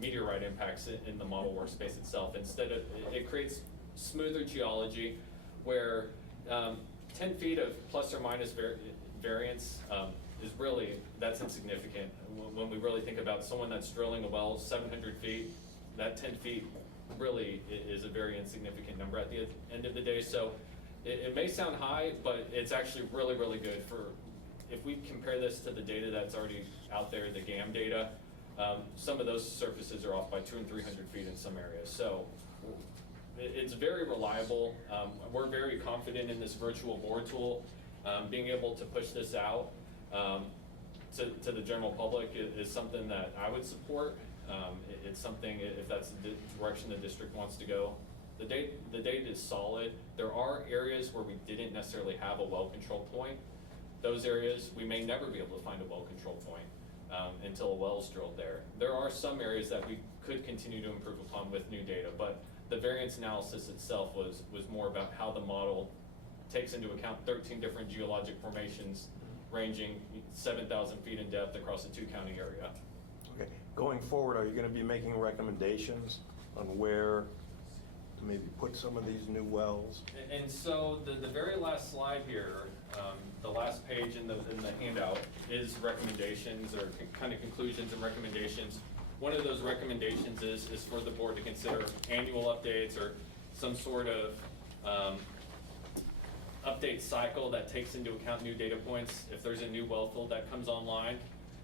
meteorite impacts in the model workspace itself. Instead of, it creates smoother geology where 10 feet of plus or minus variance is really, that's insignificant. When we really think about someone that's drilling a well 700 feet, that 10 feet really is a very insignificant number at the end of the day. So it may sound high, but it's actually really, really good for, if we compare this to the data that's already out there, the GAM data, some of those surfaces are off by 200 and 300 feet in some areas. So it's very reliable. We're very confident in this virtual bore tool. Being able to push this out to the general public is something that I would support. It's something, if that's the direction the district wants to go. The data is solid. There are areas where we didn't necessarily have a well control point. Those areas, we may never be able to find a well control point until a well is drilled there. There are some areas that we could continue to improve upon with new data, but the variance analysis itself was more about how the model takes into account 13 different geologic formations ranging 7,000 feet in depth across a 2-county area. Okay, going forward, are you gonna be making recommendations on where to maybe put some of these new wells? And so the very last slide here, the last page in the handout is recommendations or kind of conclusions and recommendations. One of those recommendations is for the board to consider annual updates or some sort of update cycle that takes into account new data points. If there's a new well field that comes online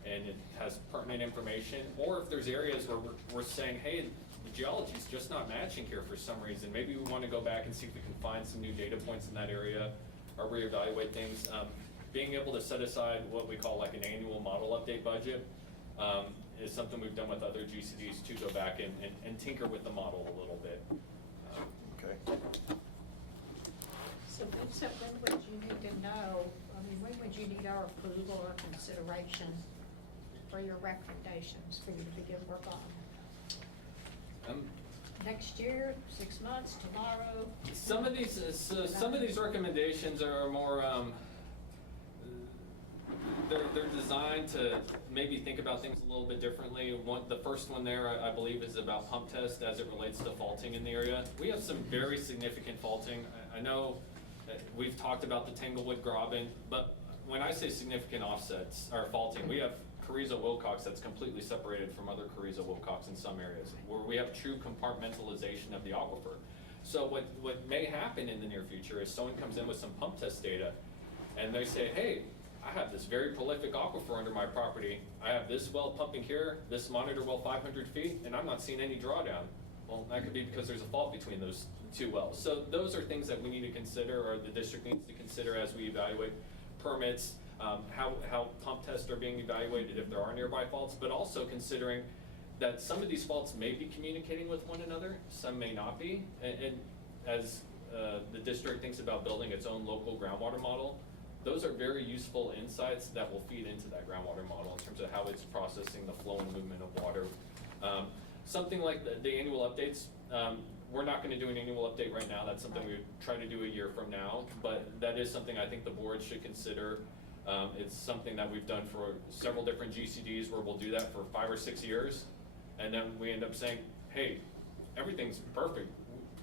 and it has pertinent information, or if there's areas where we're saying, hey, the geology's just not matching here for some reason. Maybe we want to go back and see if we can find some new data points in that area or reevaluate things. Being able to set aside what we call like an annual model update budget is something we've done with other GCDs to go back and tinker with the model a little bit. Okay. So Vincent, when would you need to know, I mean, when would you need our approval or consideration for your recommendations for you to begin work on? Next year, 6 months, tomorrow? Some of these recommendations are more, they're designed to maybe think about things a little bit differently. The first one there, I believe, is about pump test as it relates to faulting in the area. We have some very significant faulting. I know that we've talked about the Tanglewood Graben, but when I say significant offsets or faulting, we have Carrizo Wilcox that's completely separated from other Carrizo Wilcox in some areas, where we have true compartmentalization of the aquifer. So what may happen in the near future is someone comes in with some pump test data and they say, hey, I have this very prolific aquifer under my property. I have this well pumping here, this monitor well 500 feet, and I'm not seeing any drawdown. Well, that could be because there's a fault between those two wells. So those are things that we need to consider, or the district needs to consider as we evaluate permits, how pump tests are being evaluated if there are nearby faults, but also considering that some of these faults may be communicating with one another, some may not be. And as the district thinks about building its own local groundwater model, those are very useful insights that will feed into that groundwater model in terms of how it's processing the flow and movement of water. Something like the annual updates, we're not going to do an annual update right now. That's something we would try to do a year from now, but that is something I think the board should consider. It's something that we've done for several different GCDs where we'll do that for 5 or 6 years, and then we end up saying, hey, everything's perfect.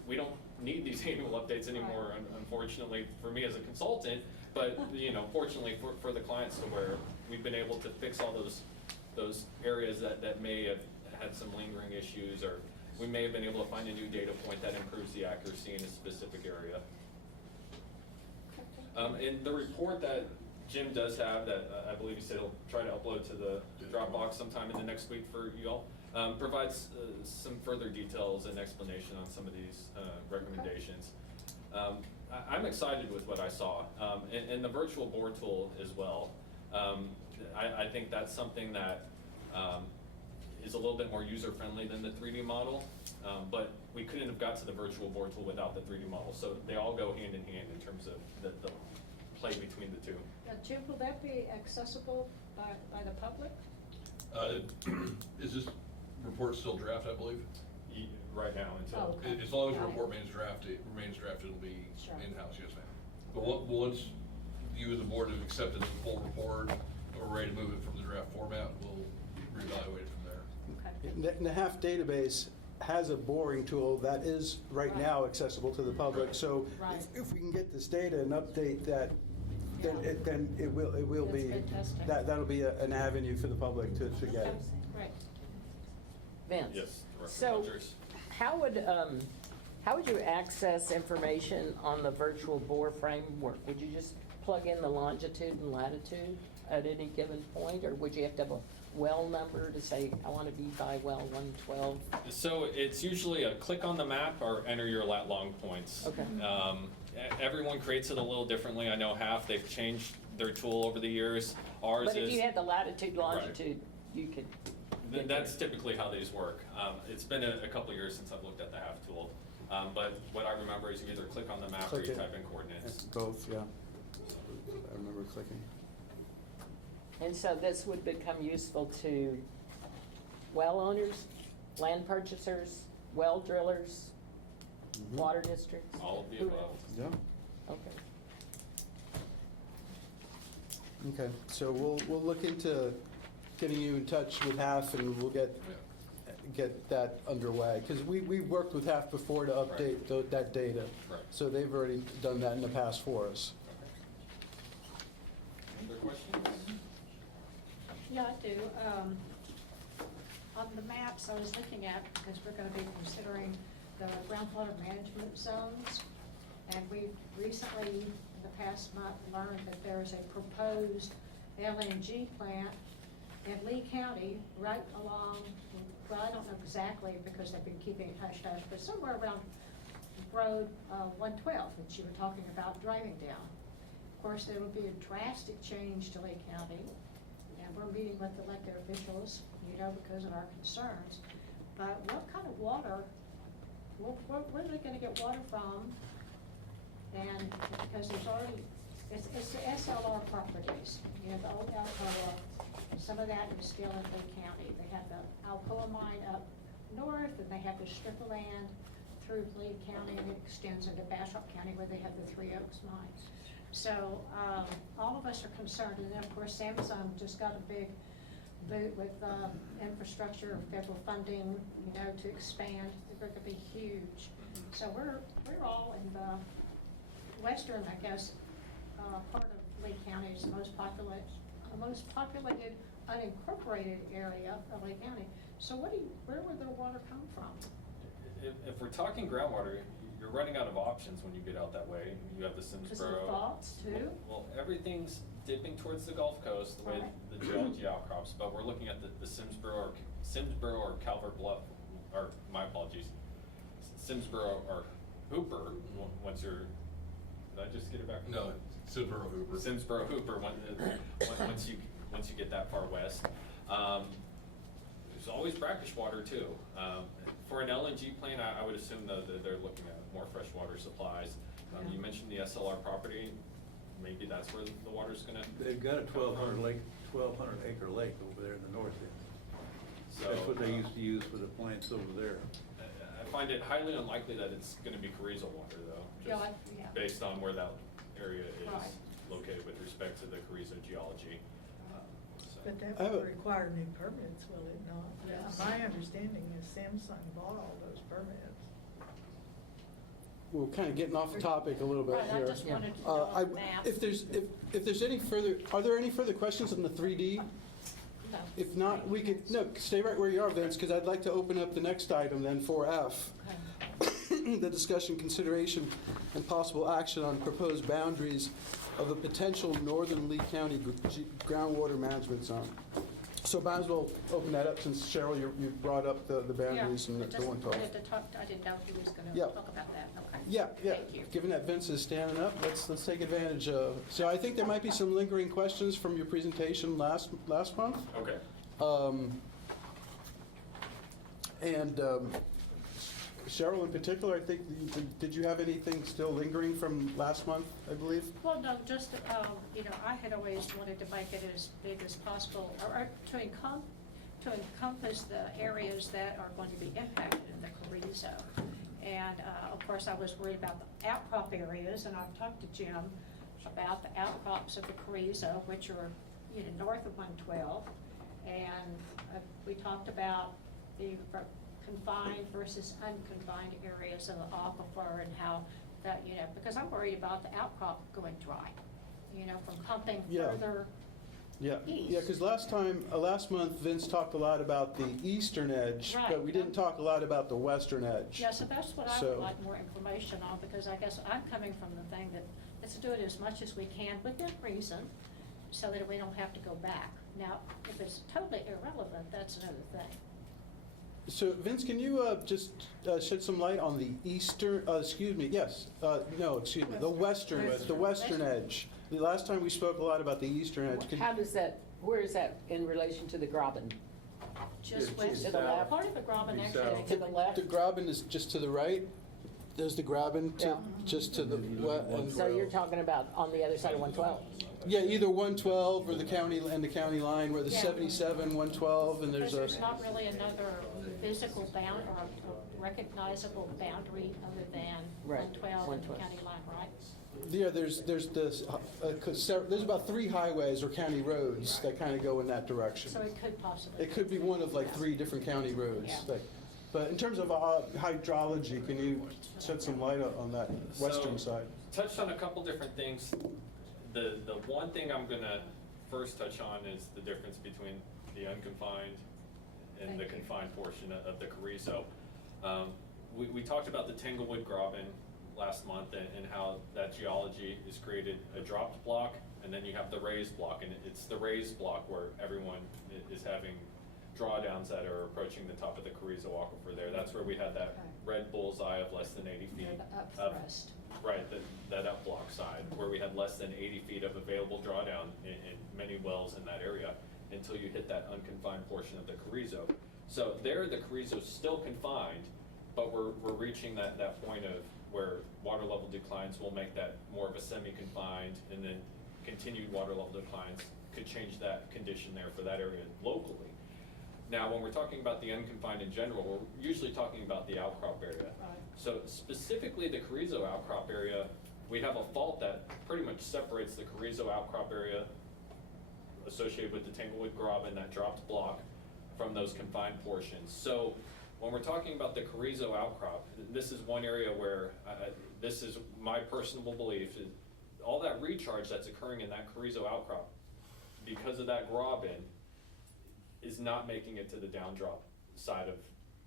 We don't need these annual updates anymore, unfortunately, for me as a consultant, but fortunately for the clients, to where we've been able to fix all those areas that may have had some lingering issues, or we may have been able to find a new data point that improves the accuracy in a specific area. And the report that Jim does have, that I believe he said he'll try to upload to the Dropbox sometime in the next week for you all, provides some further details and explanation on some of these recommendations. I'm excited with what I saw, and the virtual board tool as well. I think that's something that is a little bit more user-friendly than the 3D model, but we couldn't have got to the virtual board tool without the 3D model. So they all go hand in hand in terms of the play between the two. Now, Jim, will that be accessible by the public? Is this report still draft, I believe? Right now until. Oh, okay. As long as the Got it. report remains drafted, it'll be Sure. in-house, yes, ma'am. But once you as a board have accepted the full report, and we're ready to move it from the draft format, we'll reevaluate it from there. Okay. The HAF database has a boring tool that is right now accessible to the public. So Right. if we can get this data and update that, then it will be, That's fantastic. that'll be an avenue for the public to get. Okay, great. Vince? Yes, Director So, Rogers. how would you access information on the virtual bore framework? Would you just plug in the longitude and latitude at any given point, or would you have to have a well number to say, I want to be by well 112? So it's usually a click on the map or enter your lat long points. Okay. Everyone creates it a little differently. I know half, they've changed their tool over the years. Ours But if is. you had the latitude, Right. longitude, you could. That's typically how these work. It's been a couple of years since I've looked at the half tool. But what I remember is you either click on the map or Click you it. type in coordinates. Both, yeah. I remember clicking. And so this would become useful to well owners, land purchasers, well drillers, Mhm. water districts? All of the Who above. else? Yeah. Okay. Okay, so we'll look into getting you in touch with HAF and we'll get that underway. Because we've worked with HAF before to update that data. Right. So they've already done that in the past for us. Any other questions? Yeah, I do. On the maps I was looking at, because we're going to be considering the groundwater management zones, and we've recently, in the past month, learned that there's a proposed LNG plant in Lee County, right along, well, I don't know exactly because they've been keeping it hush-hush, but somewhere around Road 112, which you were talking about driving down. Of course, there will be a drastic change to Lee County, and we're meeting with elected officials, because of our concerns. But what kind of water, where are they gonna get water from? And because there's already, it's the SLR properties, the old Alcoa, some of that is still in Lee County. They have the Alcoa mine up north, and they have the strip of land through Lee County, and it extends into Bastrop County where they have the Three Oaks mines. So, all of us are concerned, and then of course Samsung just got a big boot with infrastructure, federal funding, to expand. They're gonna be huge. So we're all in the western, I guess, part of Lee County is the most populated unincorporated area of Lee County. So where would their water come from? If we're talking groundwater, you're running out of options when you get out that way. You have the Is there Simsboro. thoughts too? Well, everything's dipping towards the Gulf Coast, the way Right. the geology outcrops, but we're looking at the Simsboro or Calvert Bluff, or my apologies, Simsboro or Hooper, once you're, did I just get it back? No, Simsboro Hooper. Simsboro Hooper, once you get that far west. There's always brackish water too. For an LNG plant, I would assume that they're looking at more freshwater supplies. You mentioned the SLR property, maybe that's where the water's gonna. They've got a 1,200 acre lake over there in the north end. So, That's what they used to use for the plants over there. I find it highly unlikely that it's gonna be Carrizo water though, Yeah, just yeah. based on where that area is Right. located with respect to the Carrizo geology. So- But that I have will a- require new permits, will it not? Yes. My understanding is Samsung bought all those permits. We're kind of getting off the topic a little bit Right, I here. just wanted to know I- the maps. If there's any further, are there any further questions on the 3D? No. If not, we could, no, stay right where you are, Vince, because I'd like to open up the next item then, 4F. Okay. The discussion, consideration, and possible action on proposed boundaries of a potential northern Lee County groundwater management zone. So might as well open that up since Cheryl, you brought up the boundaries and Yeah, I the just 112. wanted to talk, I didn't know if he was gonna Yeah. talk about that, okay. Yeah. Thank you. Given that Vince is standing up, let's take advantage of. So I think there might be some lingering questions from your presentation last month. Okay. And Cheryl, in particular, I think, did you have anything still lingering from last month, I believe? Well, no, just, I had always wanted to make it as big as possible, or to encompass the areas that are going to be impacted in the Carrizo. And, of course, I was worried about the outcrop areas, and I've talked to Jim about the outcrops of the Carrizo, which are, north of 112. And we talked about the confined versus unconfined areas of the aquifer and how that, because I'm worried about the outcrop going dry, from pumping Yeah. further Yeah, east. yeah, because last month, Vince talked a lot about the eastern edge, but Right. we didn't talk a lot about the western edge. Yeah, so that's what I So- would like more information on, because I guess I'm coming from the thing that let's do it as much as we can within reason, so that we don't have to go back. Now, if it's totally irrelevant, that's another thing. So Vince, can you just shed some light on the eastern, the western edge? The last time we spoke a lot about the eastern edge. Could- How does that, where is that in relation to the Graben? Just It's west to the left. part of the Graben Be actually. south. To the left? The Graben is just to the right? There's the Graben to, Yeah. just to the, So you're talking about on the other side of 112? yeah, either 112 or the county, and the county line, where the Yeah. 77, 112, and Because there's there's a, not really another physical bound or a recognizable boundary other than Right, 112 and the 112. county line, right? yeah, there's this, there's about 3 highways or county roads that kind of go in that direction. So it could possibly. It could be one of like 3 different county roads. Yeah. But in terms of hydrology, can you shed some light on that western So, side? Touched on a couple different things. The one thing I'm gonna first touch on is the difference between the unconfined and the Thank you. confined portion of the Carrizo. We talked about the Tanglewood Graben last month and how that geology has created a dropped block, and then you have the raised block, and it's the raised block where everyone is having drawdowns that are approaching the top of the Carrizo aquifer there. That's where we had that Okay. red bullseye of less than 80 feet. Near the up of- thrust. Right, that up block side, where we had less than 80 feet of available drawdown in many wells in that area, until you hit that unconfined portion of the Carrizo. So there, the Carrizo's still confined, but we're reaching that point of where water level declines will make that more of a semi-confined, and then continued water level declines could change that condition there for that area locally. Now, when we're talking about the unconfined in general, we're usually talking about the outcrop area. Right. So specifically the Carrizo outcrop area, we have a fault that pretty much separates the Carrizo outcrop area associated with the Tanglewood Graben, that dropped block, from those confined portions. So when we're talking about the Carrizo outcrop, this is one area where, this is my personal belief, is all that recharge that's occurring in that Carrizo outcrop, because of that Graben, is not making it to the downdrop side of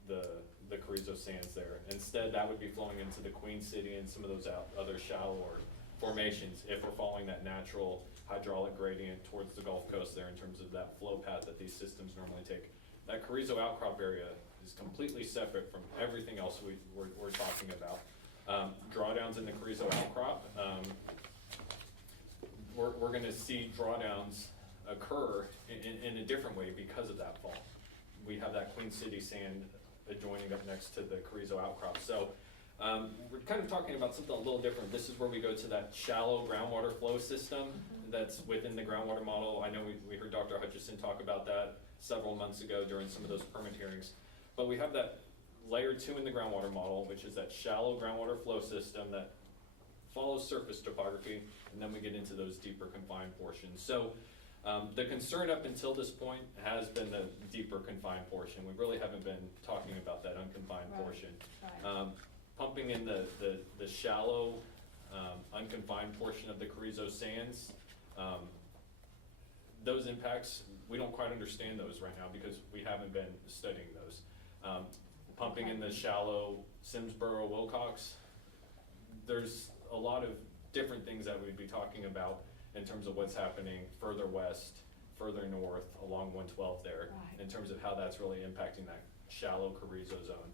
the Carrizo sands there. Instead, that would be flowing into the Queen City and some of those other shallower formations, if we're following that natural hydraulic gradient towards the Gulf Coast there in terms of that flow path that these systems normally take. That Carrizo outcrop area is completely separate from everything else we're talking about. Drawdowns in the Carrizo outcrop, we're gonna see drawdowns occur in a different way because of that fault. We have that Queen City sand adjoining up next to the Carrizo outcrop. So we're kind of talking about something a little different. This is where we go to that shallow groundwater flow system that's within the groundwater model. I know we heard Dr. Hutchison talk about that several months ago during some of those permit hearings. But we have that layer 2 in the groundwater model, which is that shallow groundwater flow system that follows surface topography, and then we get into those deeper confined portions. So the concern up until this point has been the deeper confined portion. We really haven't been talking about that unconfined Right, portion. right. Pumping in the shallow, unconfined portion of the Carrizo sands, those impacts, we don't quite understand those right now because we haven't been studying those. Pumping in the shallow Simsboro, Wilcox, there's a lot of different things that we'd be talking about in terms of what's happening further west, further north, along 112 there, Right. in terms of how that's really impacting that shallow Carrizo zone.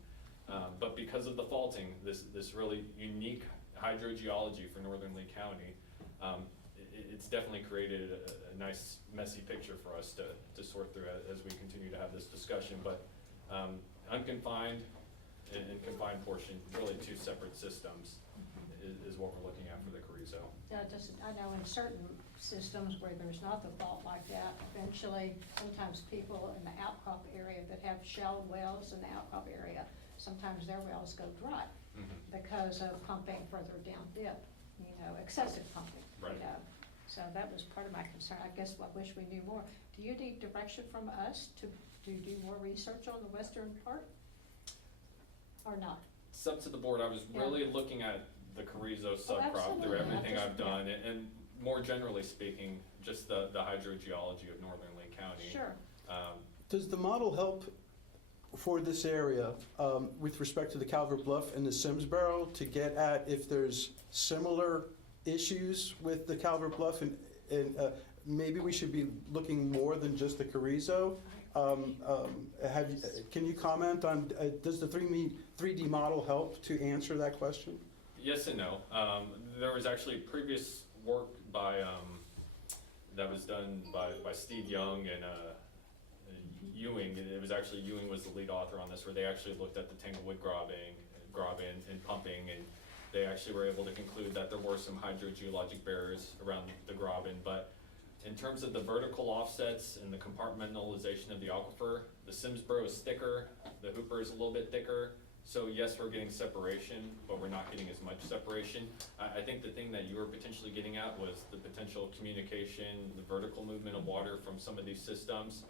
But because of the faulting, this really unique hydrogeology for northern Lee County, it's definitely created a nice messy picture for us to sort through as we continue to have this discussion. But unconfined and confined portion, really two separate systems is what we're looking at for the Carrizo. I know in certain systems where there's not the fault like that, eventually, sometimes people in the outcrop area that have shallow wells in the outcrop area, sometimes their wells go dry because of pumping further down dip, excessive pumping, Right. So that was part of my concern. I guess I wish we knew more. Do you need direction from us to do more research on the western part? Or not? It's up to the board. I was really looking at the Carrizo subcrop through absolutely. everything I I've just- done, and more generally speaking, just the hydrogeology of northern Lake County. Sure. Does the model help for this area with respect to the Calvert Bluff and the Simsboro to get at if there's similar issues with the Calvert Bluff and maybe we should be looking more than just the Carrizo? Can you comment on, does the 3D model help to answer that question? Yes and no. There was actually previous work that was done by Steve Young and Ewing. It was actually Ewing was the lead author on this, where they actually looked at the Tanglewood graben and pumping, and they actually were able to conclude that there were some hydrogeologic barriers around the graben. But in terms of the vertical offsets and the compartmentalization of the aquifer, the Simsboro is thicker, the Hooper is a little bit thicker. So yes, we're getting separation, but we're not getting as much separation. I think the thing that you were potentially getting at was the potential communication, the vertical movement of water from some of these systems.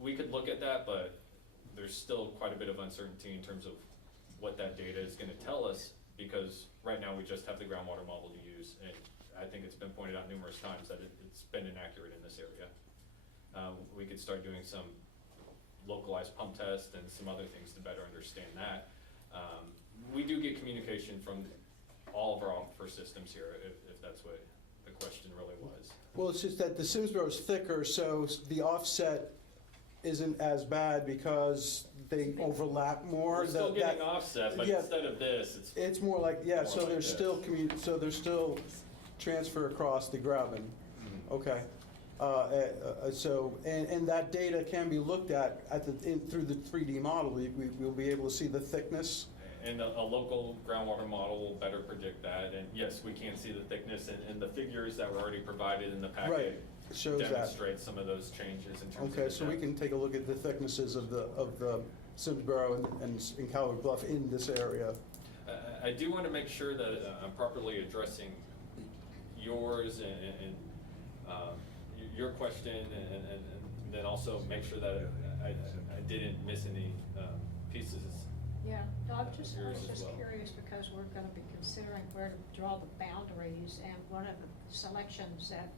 We could look at that, but there's still quite a bit of uncertainty in terms of what that data is gonna tell us, because right now we just have the groundwater model to use. And I think it's been pointed out numerous times that it's been inaccurate in this area. We could start doing some localized pump tests and some other things to better understand that. We do get communication from all of our aquifer systems here, if that's what the question really was. Well, it's just that the Simsboro is thicker, so the offset isn't as bad because they overlap more. We're still getting offset, but yeah, instead of this, it's more like, yeah, more so like there's this. still so there's still transfer across the graben. Okay. And that data can be looked at through the 3D model. We'll be able to see the thickness. And a local groundwater model will better predict that. And yes, we can see the thickness, and the figures that were already provided in the Right. packet Shows that. demonstrate some of those changes in terms of Okay, the so we depth. can take a look at the thicknesses of the Simsboro and Calvert Bluff in this area. I do want to make sure that I'm properly addressing yours and your question, and then also make sure that I didn't miss any pieces. Yeah, no, I Yours was as just well. curious because we're gonna be considering where to draw the boundaries, and one of the selections that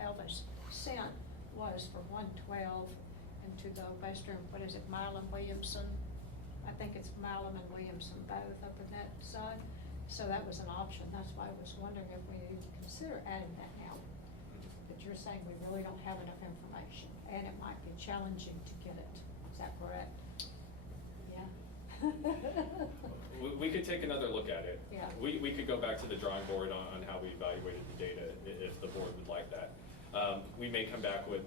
Elvis sent was for 112 and to the western, what is it, Milam Williamson? I think it's Milam and Williamson both up in that side, so that was an option. That's why I was wondering if we need to consider adding that now. But you're saying we really don't have enough information, and it might be challenging to get it. Is that correct? Yeah. We could take another look at it. Yeah. We could go back to the drawing board on how we evaluated the data, if the board would like that. We may come back with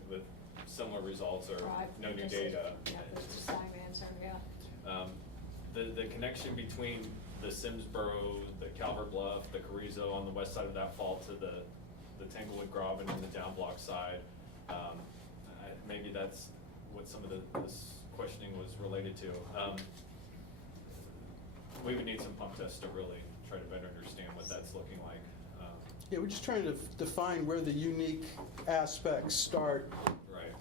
similar results or Right. no new Just- data. Yeah, it's the same answer, yeah. The connection between the Simsboro, the Calvert Bluff, the Carrizo on the west side of that fault to the Tanglewood Graben on the down block side, maybe that's what some of this questioning was related to. We would need some pump tests to really try to better understand what that's looking like. Yeah, we're just trying to define where the unique aspects start Right.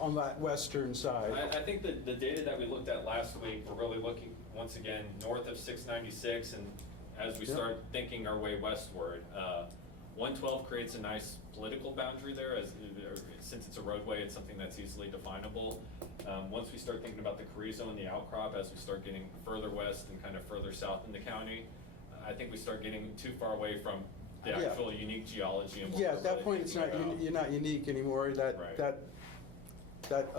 on that western side. I think that the data that we looked at last week, we're really looking, once again, north of 696, and as we Yep. start thinking our way westward, 112 creates a nice political boundary there, since it's a roadway, it's something that's easily definable. Once we start thinking about the Carrizo and the outcrop, as we start getting further west and kind of further south in the county, I think we start getting too far away from the Yeah. actual unique geology and what Yeah, we're at that really point, it's thinking not, about. you're not unique anymore. Right. That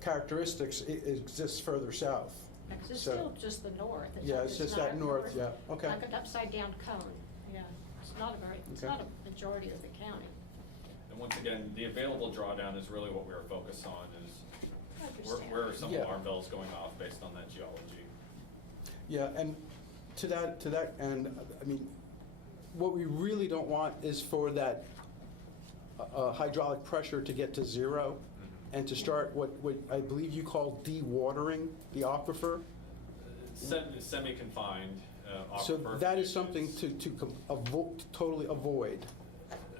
characteristics exists further south. Because it's So- still just the north. Yeah, it's just not that a north, yeah, okay. Like an upside down cone, yeah. It's not it's Okay. not a majority of the county. And once again, the available drawdown is really what we are focused on, is Understand. where are some Yeah. alarm bells going off based on that geology? Yeah, and to that end, I mean, what we really don't want is for that hydraulic pressure to get to zero and to start what I believe you call dewatering the aquifer. Semi-confined aquifer. So that is conditions. something to totally avoid.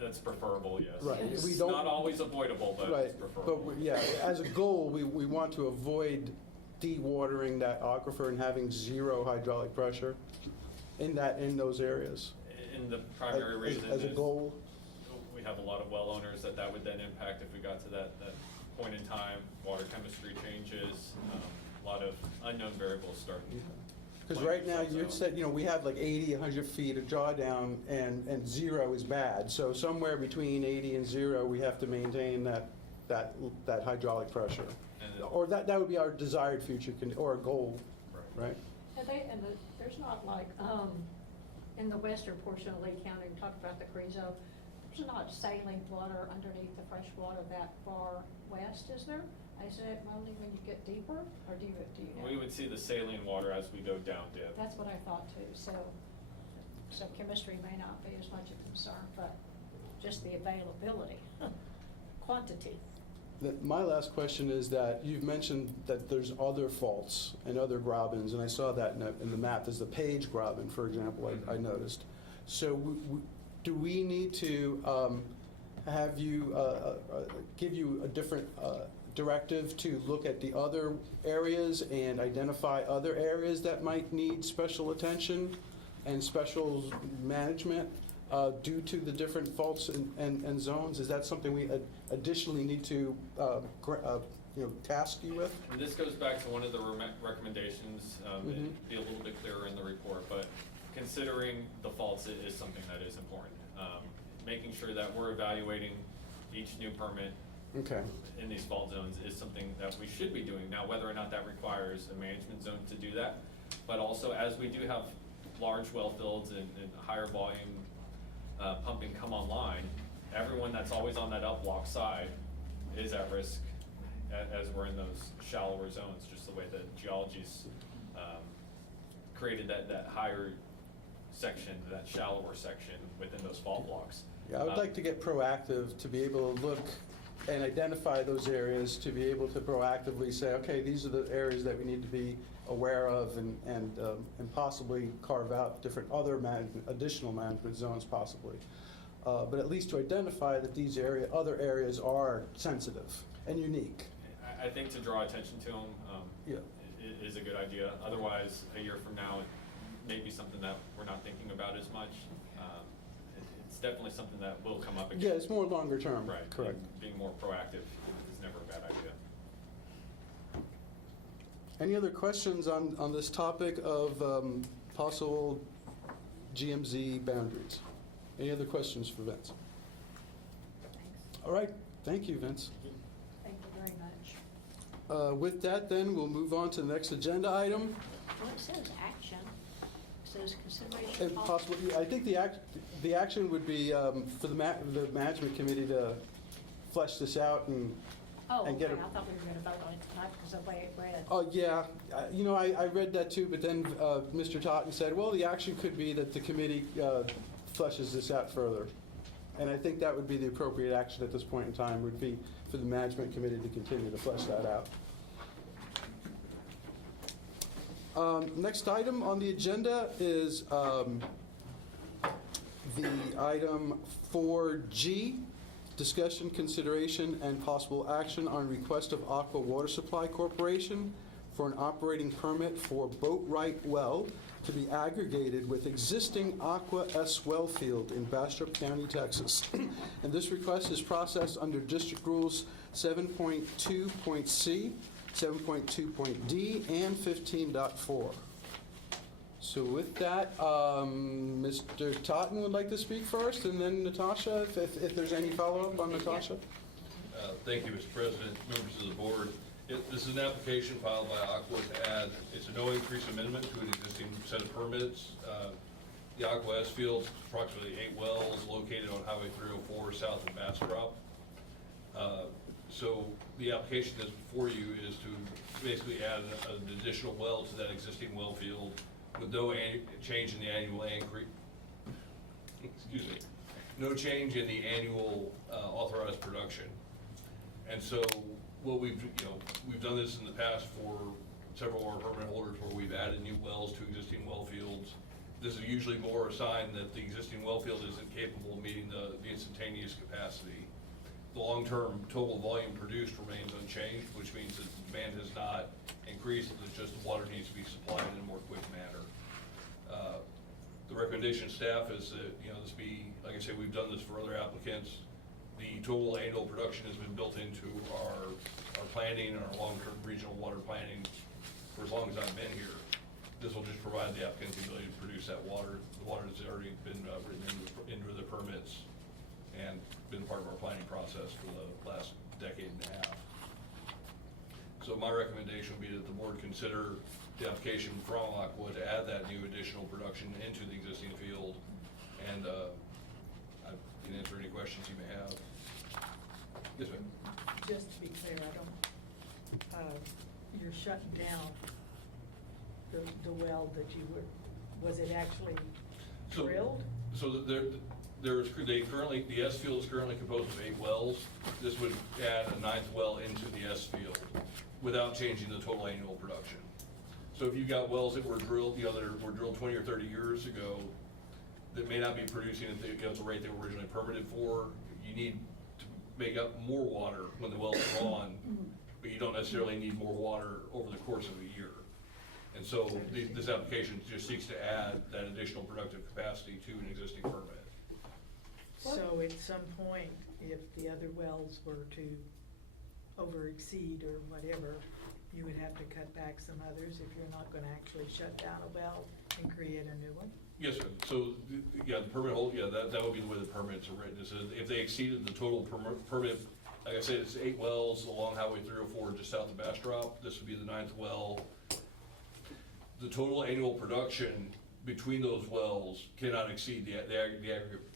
That's preferable, yes. Right. It's We don't- not always avoidable, but Right, it's preferable. but yeah, as a goal, we want to avoid dewatering that aquifer and having zero hydraulic pressure in those areas. And the primary reason As a is goal, we have a lot of well owners that would then impact if we got to that point in time. Water chemistry changes, a lot of unknown variables start. because right now, you had said, we have like 80, 100 feet of drawdown, and zero is bad. So somewhere between 80 and zero, we have to maintain that hydraulic pressure. And Or that would be our desired future, or a goal, right? There's not like, in the western portion of Lee County, we talked about the Crezo, there's not saline water underneath the fresh water that far west, is there? Is it only when you get deeper, or do you know? we would see the saline water as we go down dip. That's what I thought too, so chemistry may not be as much a concern, but just the availability, quantity. My last question is that you've mentioned that there's other faults and other grabens, and I saw that in the map. There's the Page graben, for example, I noticed. So do we need to have you, give you a different directive to look at the other areas and identify other areas that might need special attention and special management due to the different faults and zones? Is that something we additionally need to task you with? And this goes back to one of the recommendations, it'd be a little bit clearer in the report, but considering the faults is something that is important. Making sure that we're evaluating each new permit Okay. in these fault zones is something that we should be doing. Now, whether or not that requires a management zone to do that, but also as we do have large well fields and higher volume pumping come online, everyone that's always on that upwalk side is at risk as we're in those shallower zones, just the way the geology's created that higher section, that shallower section within those fault blocks. Yeah, I would like to get proactive to be able to look and identify those areas, to be able to proactively say, okay, these are the areas that we need to be aware of, and possibly carve out different other additional management zones possibly. But at least to identify that these other areas are sensitive and unique. I think to draw attention to them Yeah. is a good idea. Otherwise, a year from now, it may be something that we're not thinking about as much. It's definitely something that will come up again. Yeah, it's more longer term. Right. Correct. And being more proactive is never a bad idea. Any other questions on this topic of possible GMZ boundaries? Any other questions for Vince? Thanks. All right, thank you, Vince. Thank you very much. With that, then, we'll move on to the next agenda item. Well, it says action, it says consideration. If possible, I think the action would be for the management committee to flesh this out and Oh, okay, and get I a- thought we were gonna vote on it tonight because of the way it read. Oh, yeah, I read that too, but then Mr. Totten said, well, the action could be that the committee fleshes this out further. And I think that would be the appropriate action at this point in time, would be for the management committee to continue to flesh that out. Next item on the agenda is the item 4G, discussion, consideration, and possible action on request of Aqua Water Supply Corporation for an operating permit for boat right well to be aggregated with existing Aqua S well field in Bastrop County, Texas. And this request is processed under District Rules 7.2.c, 7.2.d, and 15.4. So with that, Mr. Totten would like to speak first, and then Natasha, if there's any follow-up on Natasha. Thank you, Mr. President, members of the board. This is an application filed by Aqua to add, it's a no increase amendment to an existing set of permits. The Aqua S field is approximately 8 wells located on Highway 304 south of Bastrop. So the application that's before you is to basically add an additional well to that existing well field with no change in the annual increase. Excuse me, no change in the annual authorized production. And so what we've done this in the past for several of our permanent holders where we've added new wells to existing well fields. This is usually more a sign that the existing well field isn't capable of meeting the instantaneous capacity. The long-term total volume produced remains unchanged, which means that the demand has not increased, it's just the water needs to be supplied in a more quick manner. The recommendation of staff is that, this be, like I say, we've done this for other applicants. The total annual production has been built into our planning and our long-term regional water planning for as long as I've been here. This will just provide the applicant the ability to produce that water. The water has already been written into the permits and been part of our planning process for the last decade and a half. So my recommendation would be that the board consider the application from Aqua to add that new additional production into the existing field. And I can answer any questions you may have. Yes, ma'am. Just to be clear, you're shutting down the well that you was it actually drilled? So the S field is currently composed of 8 wells. This would add a 9th well into the S field without changing the total annual production. So if you've got wells that were drilled, that were drilled 20 or 30 years ago, that may not be producing at the rate they were originally permitted for, you need to make up more water when the wells are on, but you don't necessarily need more water over the course of a year. And so this application just seeks to add that additional productive capacity to an existing permit. So at some point, if the other wells were to over-exceed or whatever, you would have to cut back some others if you're not gonna actually shut down a well and create a new one? Yes, sir. So, the permit hold, that would be the way the permits are written. It says if they exceeded the total permit, like I said, it's 8 wells along Highway 304 just south of Bastrop. This would be the 9th well. The total annual production between those wells cannot exceed the aggregate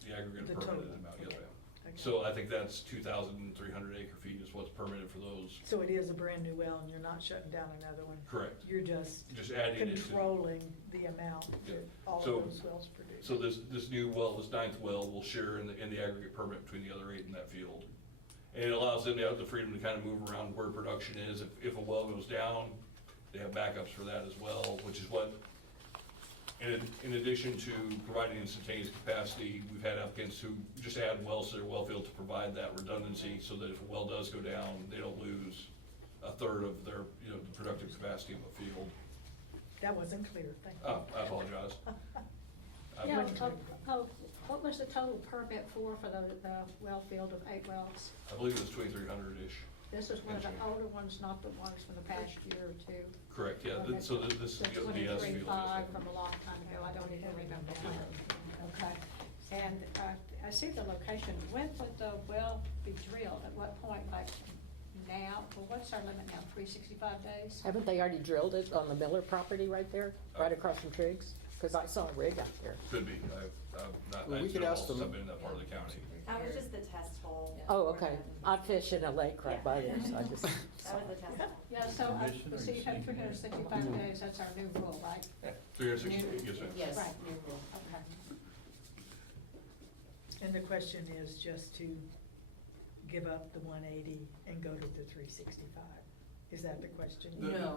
The permitted total. amount. Yes, Okay. ma'am. Okay. So I think that's 2,300 acre feet is what's permitted for those. So it is a brand new well and you're not shutting down another one? Correct. You're just Adding it to. controlling the amount Yeah. that all of So- those wells produce? So this new well, this 9th well, will share in the aggregate permit between the other 8 in that field. And it allows them to have the freedom to kind of move around where production is. If a well goes down, they have backups for that as well, which is what, in addition to providing instantaneous capacity, we've had applicants who just add wells to their well field to provide that redundancy so that if a well does go down, they don't lose a third of their, the productive capacity of a field. That wasn't clear, thank you. Oh, I apologize. Yeah, what was the total permit for the well field of 8 wells? I believe it was 2,300-ish. This is one of the older ones, not the ones from the past year or two. Correct, yeah, Okay. so this is The the S field. 23.5 from a long time ago, I don't even remember when. Okay, and I see the location, when would the well be drilled? At what point, like now? Well, what's our limit now, 365 days? Haven't they already drilled it on the Miller property right there, right across from Triggs? Because I saw a rig out there. Could be, I've not, Well, we I've could ask them. been in that part of the county. That was just the test hole. Oh, okay. I fish in a lake right by there, so I just. That was the test hole. Yeah, so, so you have 365 days, that's our new rule, right? 360, yes, ma'am. Yes, Right. new rule. Okay. And the question is just to give up the 180 and go to the 365? Is that the question? No.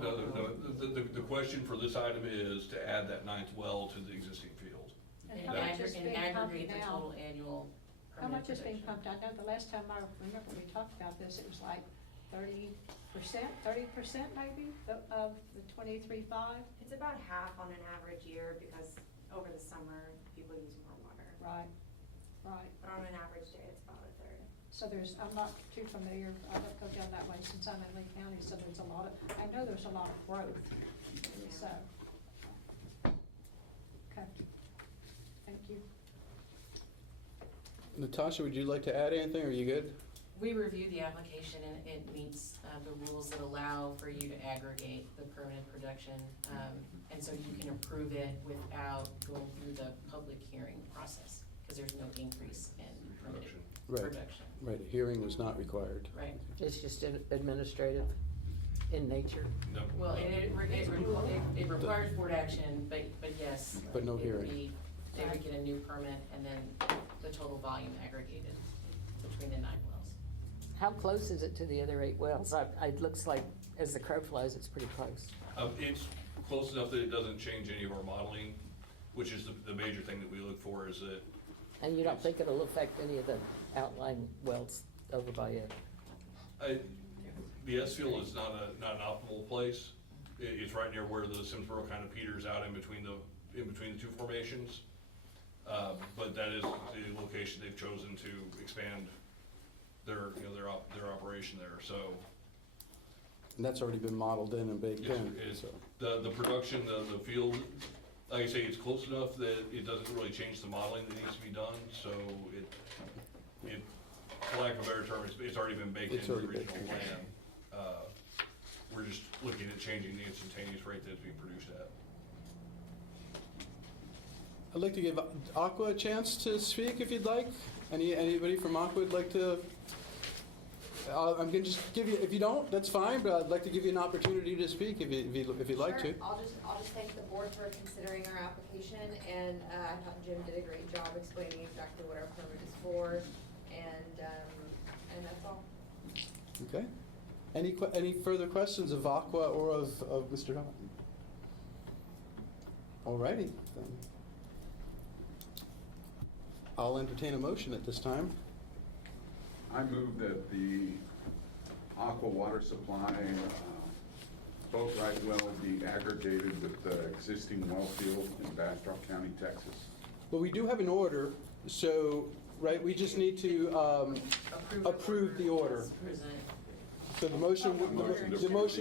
The question for this item is to add that 9th well to the existing field. And And how much is being pumped aggregate the now? total annual How much is being production. pumped? I know the last time I remember we talked about this, it was like 30%, maybe, of the 23.5? It's about half on an average year because over the summer, people use more water. Right, right. But on an average day, it's about a third. So I'm not too familiar, I don't go down that way since I'm in Lee County, so there's a lot of, I know there's a lot of growth, so. Okay, thank you. Natasha, would you like to add anything, or are you good? We reviewed the application and it meets the rules that allow for you to aggregate the permanent production. And so you can approve it without going through the public hearing process, because there's no increase in permitted Right. production. Right, a hearing was not required. Right. It's just administrative in nature. No. Well, it requires board action, but yes. But no it would hearing. be- They would get a new permit and then the total volume aggregated between the 9 wells. How close is it to the other 8 wells? It looks like, as the crow flies, it's pretty close. It's close enough that it doesn't change any of our modeling, which is the major thing that we look for is that. And you don't think it'll affect any of the outlying wells over by it? The S field is not an optimal place. It's right near where the Simsboro kind of peters out in between the two formations. But that is the location they've chosen to expand their operation there, so. And that's already been modeled in and baked in, It's, so. the production, the field, like I say, it's close enough that it doesn't really change the modeling that needs to be done, so it, for lack of a better term, it's already been baked It's into the already baked original in. plan. We're just looking at changing the instantaneous rate that's being produced at. I'd like to give Aqua a chance to speak if you'd like. Anybody from Aqua would like to? I'm gonna just give you, if you don't, that's fine, but I'd like to give you an opportunity to speak if you'd like to. Sure. I'll just thank the board for considering our application, and I thought Jim did a great job explaining exactly what our permit is for, and that's all. Okay. Any further questions of Aqua or of Mr. Totten? All righty, then. I'll entertain a motion at this time. I move that the aqua water supply, boat right well be aggregated with the existing well field in Bastrop County, Texas. Well, we do have an order, so, right, we just need to approve the order. As presented. So the motion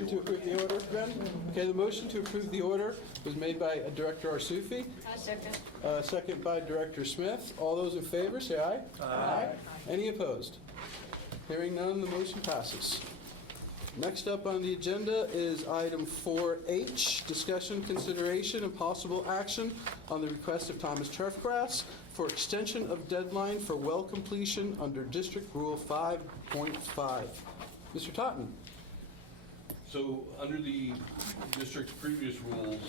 to approve the order, Ben? Okay, the motion to approve the order was made by Director Arsufi. Second. Second by Director Smith. All those in favor, say aye. Aye. Any opposed? Hearing none, the motion passes. Next up on the agenda is item 4H, discussion, consideration, and possible action on the request of Thomas Turfgrass for extension of deadline for well completion under District Rule 5.5. Mr. Totten. So under the district's previous rules,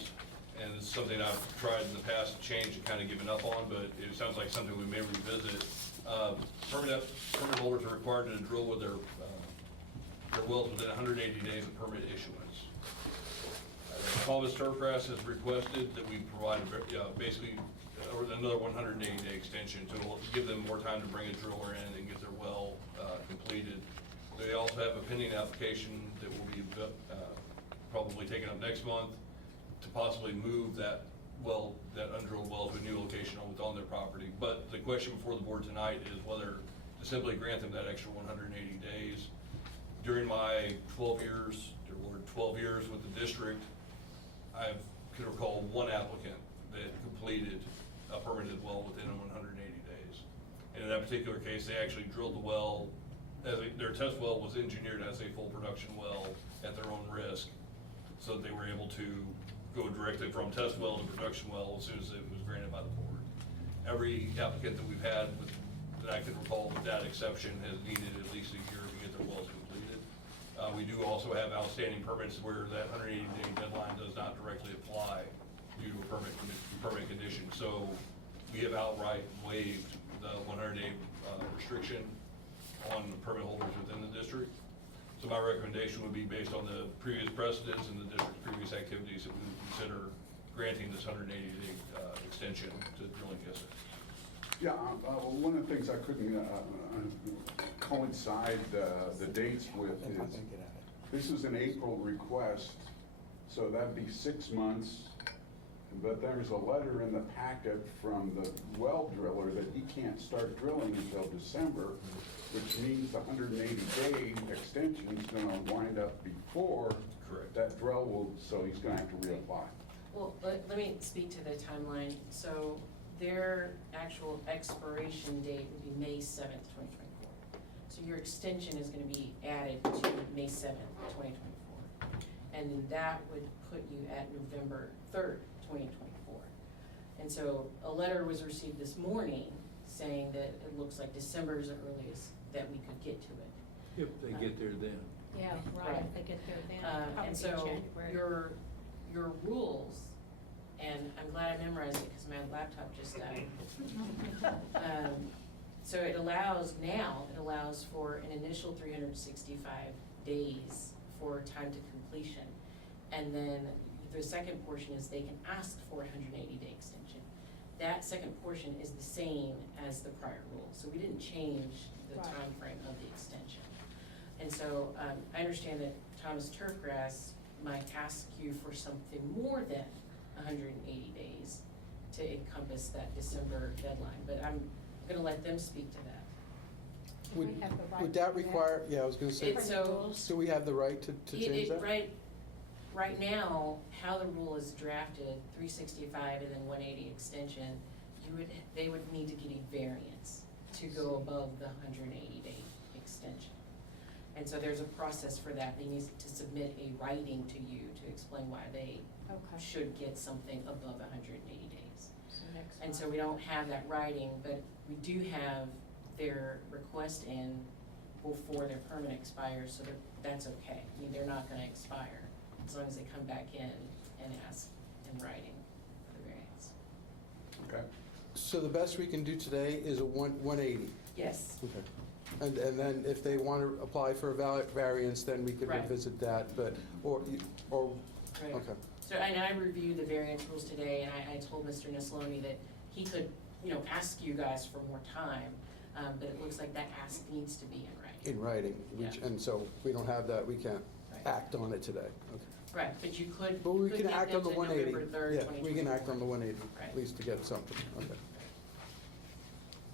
and it's something I've tried in the past to change and kind of given up on, but it sounds like something we may revisit. Permit holders are required to drill with their wells within 180 days of permit issuance. Thomas Turfgrass has requested that we provide basically another 180-day extension to give them more time to bring a driller in and get their well completed. They also have a pending application that will be probably taken up next month to possibly move that undrilled well to a new location on their property. But the question before the board tonight is whether to simply grant them that extra 180 days. During my 12 years with the district, I can recall one applicant that completed a permitted well within 180 days. And in that particular case, they actually drilled the well. Their test well was engineered as a full production well at their own risk, so that they were able to go directly from test well to production well as soon as it was granted by the board. Every applicant that we've had that I can recall with that exception has needed at least a year to get their wells completed. We do also have outstanding permits where that 180-day deadline does not directly apply due to a permit condition. So we have outright waived the 100-day restriction on permit holders within the district. So my recommendation would be based on the previous precedents and the district's previous activities that we would consider granting this 180-day extension to drilling Giddings. Yeah, one of the things I couldn't coincide the dates with is, this is an April request, so that'd be 6 months. But there's a letter in the packet from the well driller that he can't start drilling until December, which means the 180-day extension is gonna wind up before that drill will, so he's gonna have to reapply. Well, let me speak to the timeline. So their actual expiration date would be May 7th, 2024. So your extension is gonna be added to May 7th, 2024. And then that would put you at November 3rd, 2024. And so a letter was received this morning saying that it looks like December is the earliest that we could get to it. If they get there then. Yeah, right, if they get there then, probably And be so January. your rules, and I'm glad I memorized it because my laptop just died. So it allows for an initial 365 days for time to completion. And then the second portion is they can ask for a 180-day extension. That second portion is the same as the prior rule. So we didn't change the Right. time frame of the extension. And so I understand that Thomas Turfgrass might ask you for something more than 180 days to encompass that December deadline, but I'm gonna let them speak to that. We Would, have the right would to that do that. require, yeah, I was gonna say, It's so, do we have the right to change that? right now, how the rule is drafted, 365 and then 180 extension, they would need to get a variance to go above the 180-day extension. And so there's a process for that. They need to submit a writing to you to explain why they Okay. should get something above 180 days. So next And so month. we don't have that writing, but we do have their request in before their permit expires, so that's okay. I mean, they're not gonna expire as long as they come back in and ask in writing for the variance. Okay. So the best we can do today is a 180? Yes, Okay. And then if they want to apply for a valid variance, then we could Right. revisit that, but, or, right. okay. So, and I reviewed the variance rules today, and I told Mr. Nesloni that he could, ask you guys for more time, but it looks like that ask needs to be in writing. In writing, which, Yeah. and so we don't have that, we can't Right. act on it today. Okay. Right, but you could, But we could can get act them on the to 180. November 3rd, Yeah, 2024. we can act on the 180, Right. at least to get something, okay.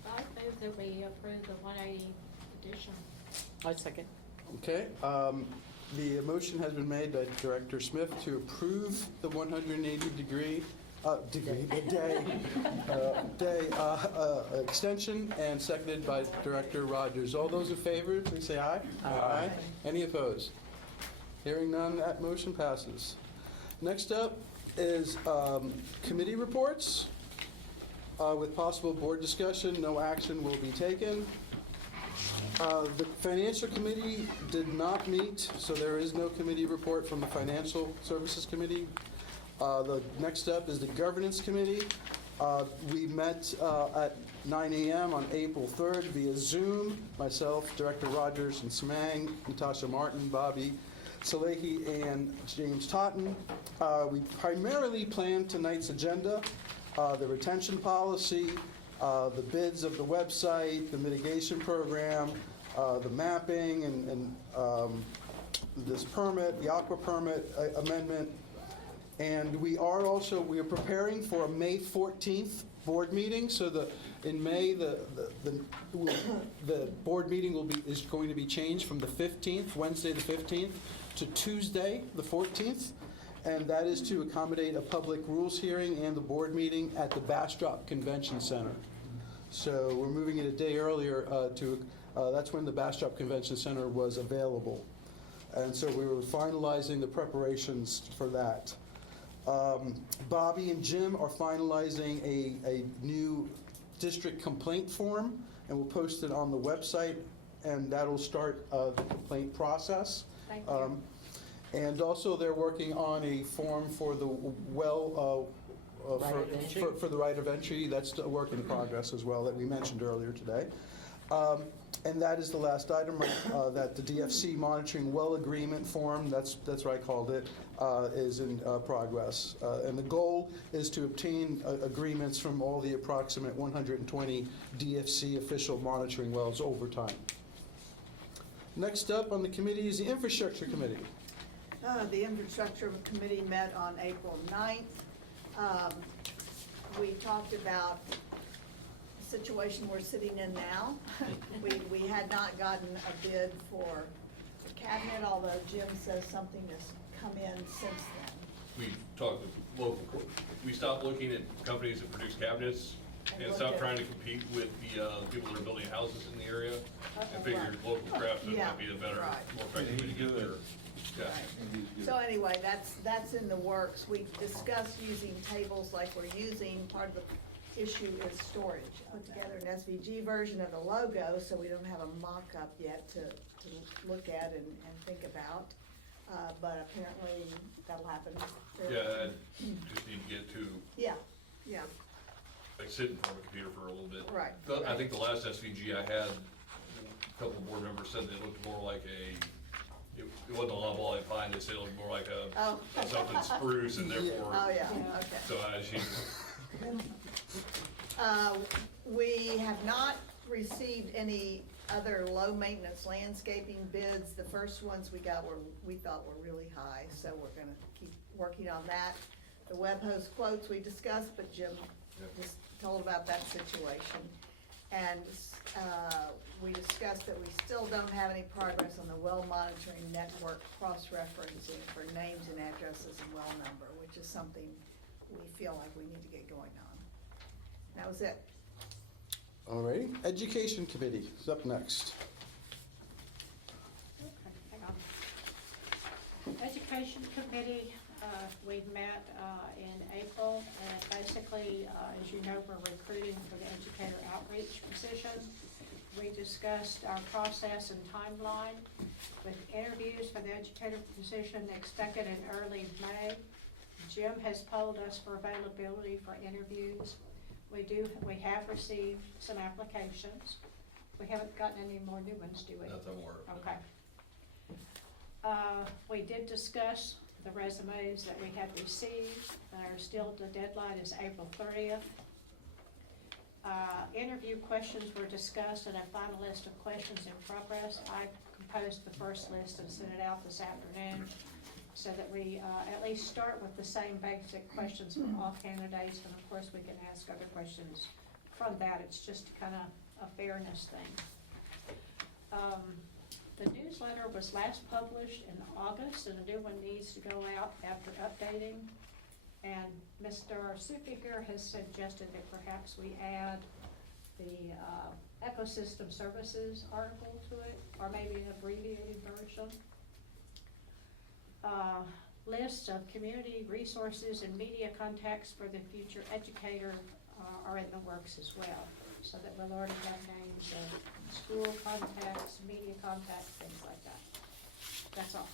I move that we approve the 180 edition. I second. Okay, the motion has been made by Director Smith to approve the 180-day extension, and seconded by Director Rogers. All those in favor, please say aye. Aye. Any opposed? Hearing none, that motion passes. Next up is committee reports. With possible board discussion, no action will be taken. The Financial Committee did not meet, so there is no committee report from the Financial Services Committee. The next up is the Governance Committee. We met at 9 a.m. on April 3rd via Zoom. Myself, Director Rogers and Smang, Natasha Martin, Bobby Salehi, and James Totten. We primarily planned tonight's agenda, the retention policy, the bids of the website, the mitigation program, the mapping, and this permit, the aqua permit amendment. And we are preparing for a May 14th board meeting. So in May, the board meeting is going to be changed from the 15th, Wednesday the 15th, to Tuesday the 14th. And that is to accommodate a public rules hearing and the board meeting at the Bastrop Convention Center. So we're moving it a day earlier that's when the Bastrop Convention Center was available. And so we were finalizing the preparations for that. Bobby and Jim are finalizing a new district complaint form, and we'll post it on the website, and that'll start the complaint process. Thank you. And also, they're working on a form for the Right of entry. for the right of entry. That's a work in progress as well, that we mentioned earlier today. And that is the last item, that the DFC monitoring well agreement form, that's what I called it, is in progress. And the goal is to obtain agreements from all the approximate 120 DFC official monitoring wells over time. Next up on the committee is the Infrastructure Committee. The Infrastructure Committee met on April 9th. We talked about the situation we're sitting in now. We had not gotten a bid for the cabinet, although Jim says something has come in since then. We talked with local, we stopped looking at companies that produce cabinets And and looked stopped at- trying to compete with the people that are building houses in the area, and figured local craftsmen Yeah, might be the better, right. more effective way to get there. Yeah. So anyway, that's in the works. We discussed using tables like we're using. Part of the issue is storage. Put together an SVG version of the logo, so we don't have a mock-up yet to look at and think about. But apparently that'll happen. fairly Yeah, I soon. just need to get to, Yeah, like, sit in front of a computer for a little bit. Right. I think the last SVG I had, a couple of board members said they looked more like it wasn't a loblolly pine, they said it looked more like Oh. something spruce, and therefore. oh, yeah, Yeah. okay. So We have not received any other low-maintenance landscaping bids. The first ones we got we thought were really high, so we're gonna keep working on that. The web host quotes we discussed, but Jim just told about that situation. And, we discussed that we still don't have any progress on the well monitoring network cross-referencing for names and addresses and well number, which is something we feel like we need to get going on. That was it. All righty. Education Committee is up next. Okay, hang on. Education Committee, we met in April, and basically, as you know, we're recruiting for the educator outreach position. We discussed our process and timeline with interviews for the educator position expected in early May. Jim has polled us for availability for interviews. We have received some applications. We haven't gotten any more new ones, do we? That's I'm aware of. Okay. We did discuss the resumes that we had received. The deadline is April 30th. Interview questions were discussed and a final list of questions in progress. I composed the first list and sent it out this afternoon so that we at least start with the same basic questions from all candidates, and of course we can ask other questions from that. It's just kind of a fairness thing. The newsletter was last published in August, and a new one needs to go out after updating. And Mr. Supi here has suggested that perhaps we add the ecosystem services article to it, or maybe an abbreviated version. Lists of community resources and media contacts for the future educator are in the works as well, so that we'll already have names of school contacts, media contacts, things like that. That's all.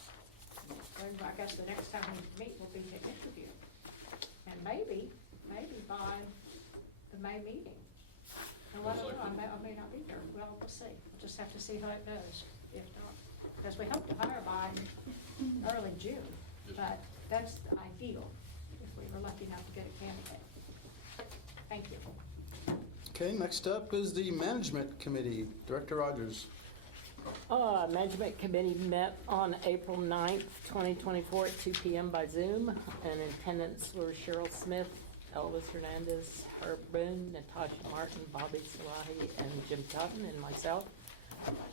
And I guess the next time we meet will be to interview. And maybe by the May meeting. And I don't know, I may not be there. Well, we'll see. We'll just have to see how it goes, if not. Because we hope to hire by early June, but that's the ideal, if we were lucky enough to get a candidate. Thank you. Okay, next up is the Management Committee. Director Rogers. Management Committee met on April 9th, 2024 at 2 p.m. by Zoom, and in attendance were Cheryl Smith, Elvis Hernandez, Herb Boone, Natasha Martin, Bobby Salahi, and Jim Totten, and myself.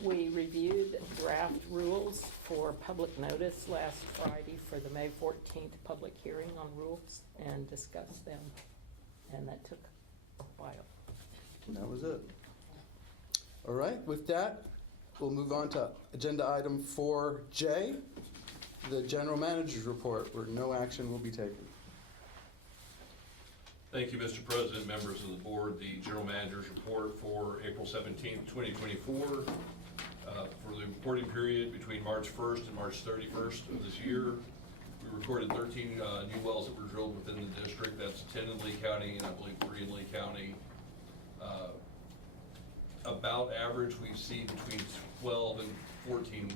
We reviewed draft rules for public notice last Friday for the May 14th public hearing on rules and discussed them, and that took a while. And that was it. All right, with that, we'll move on to agenda item 4J, the General Manager's Report, where no action will be taken. Thank you, Mr. President, members of the board. The General Manager's Report for April 17th, 2024. For the reporting period between March 1st and March 31st of this year, we recorded 13 new wells that were drilled within the district. That's 10 in Lee County and I believe 3 in Lee County. About average, we see between 12 and 14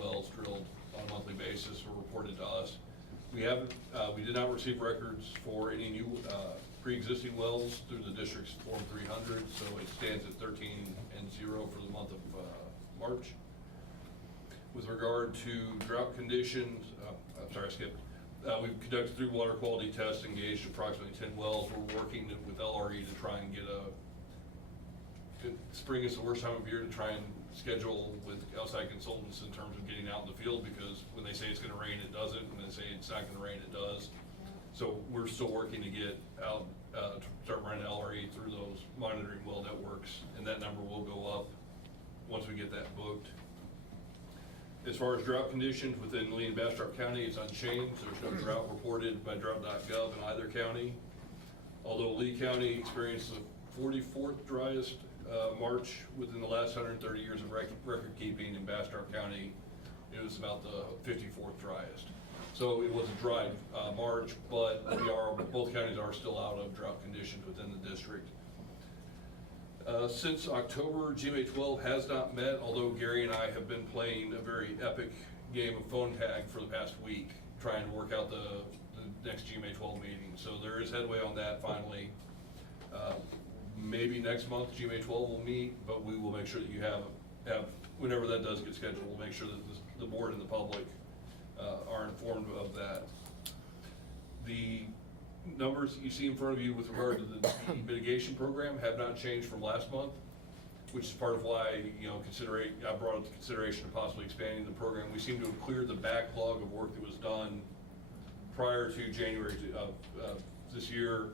wells drilled on a monthly basis were reported to us. We did not receive records for any new pre-existing wells through the district's Form 300, so it stands at 13 and 0 for the month of March. With regard to drought conditions, I'm sorry, I skipped. We've conducted 3 water quality tests, engaged approximately 10 wells. We're working with LRE to try and get spring is the worst time of year to try and schedule with outside consultants in terms of getting out in the field, because when they say it's going to rain, it doesn't. When they say it's not going to rain, it does. So we're still working to get out, to start running LRE through those monitoring well networks, and that number will go up once we get that booked. As far as drought conditions within Lee and Bastrop County, it's unchanged. There's no drought reported by drought.gov in either county. Although Lee County experienced the 44th driest March within the last 130 years of record keeping, in Bastrop County, it was about the 54th driest. So it was a dry March, but both counties are still out of drought conditions within the district. Since October, GMA 12 has not met, although Gary and I have been playing a very epic game of phone tag for the past week, trying to work out the next GMA 12 meeting. So there is headway on that finally. Maybe next month GMA 12 will meet, but we will make sure that you have whenever that does get scheduled, we'll make sure that the board and the public are informed of that. The numbers that you see in front of you with regard to the mitigation program have not changed from last month, which is part of why, I brought up the consideration of possibly expanding the program. We seem to have cleared the backlog of work that was done prior to January of this year.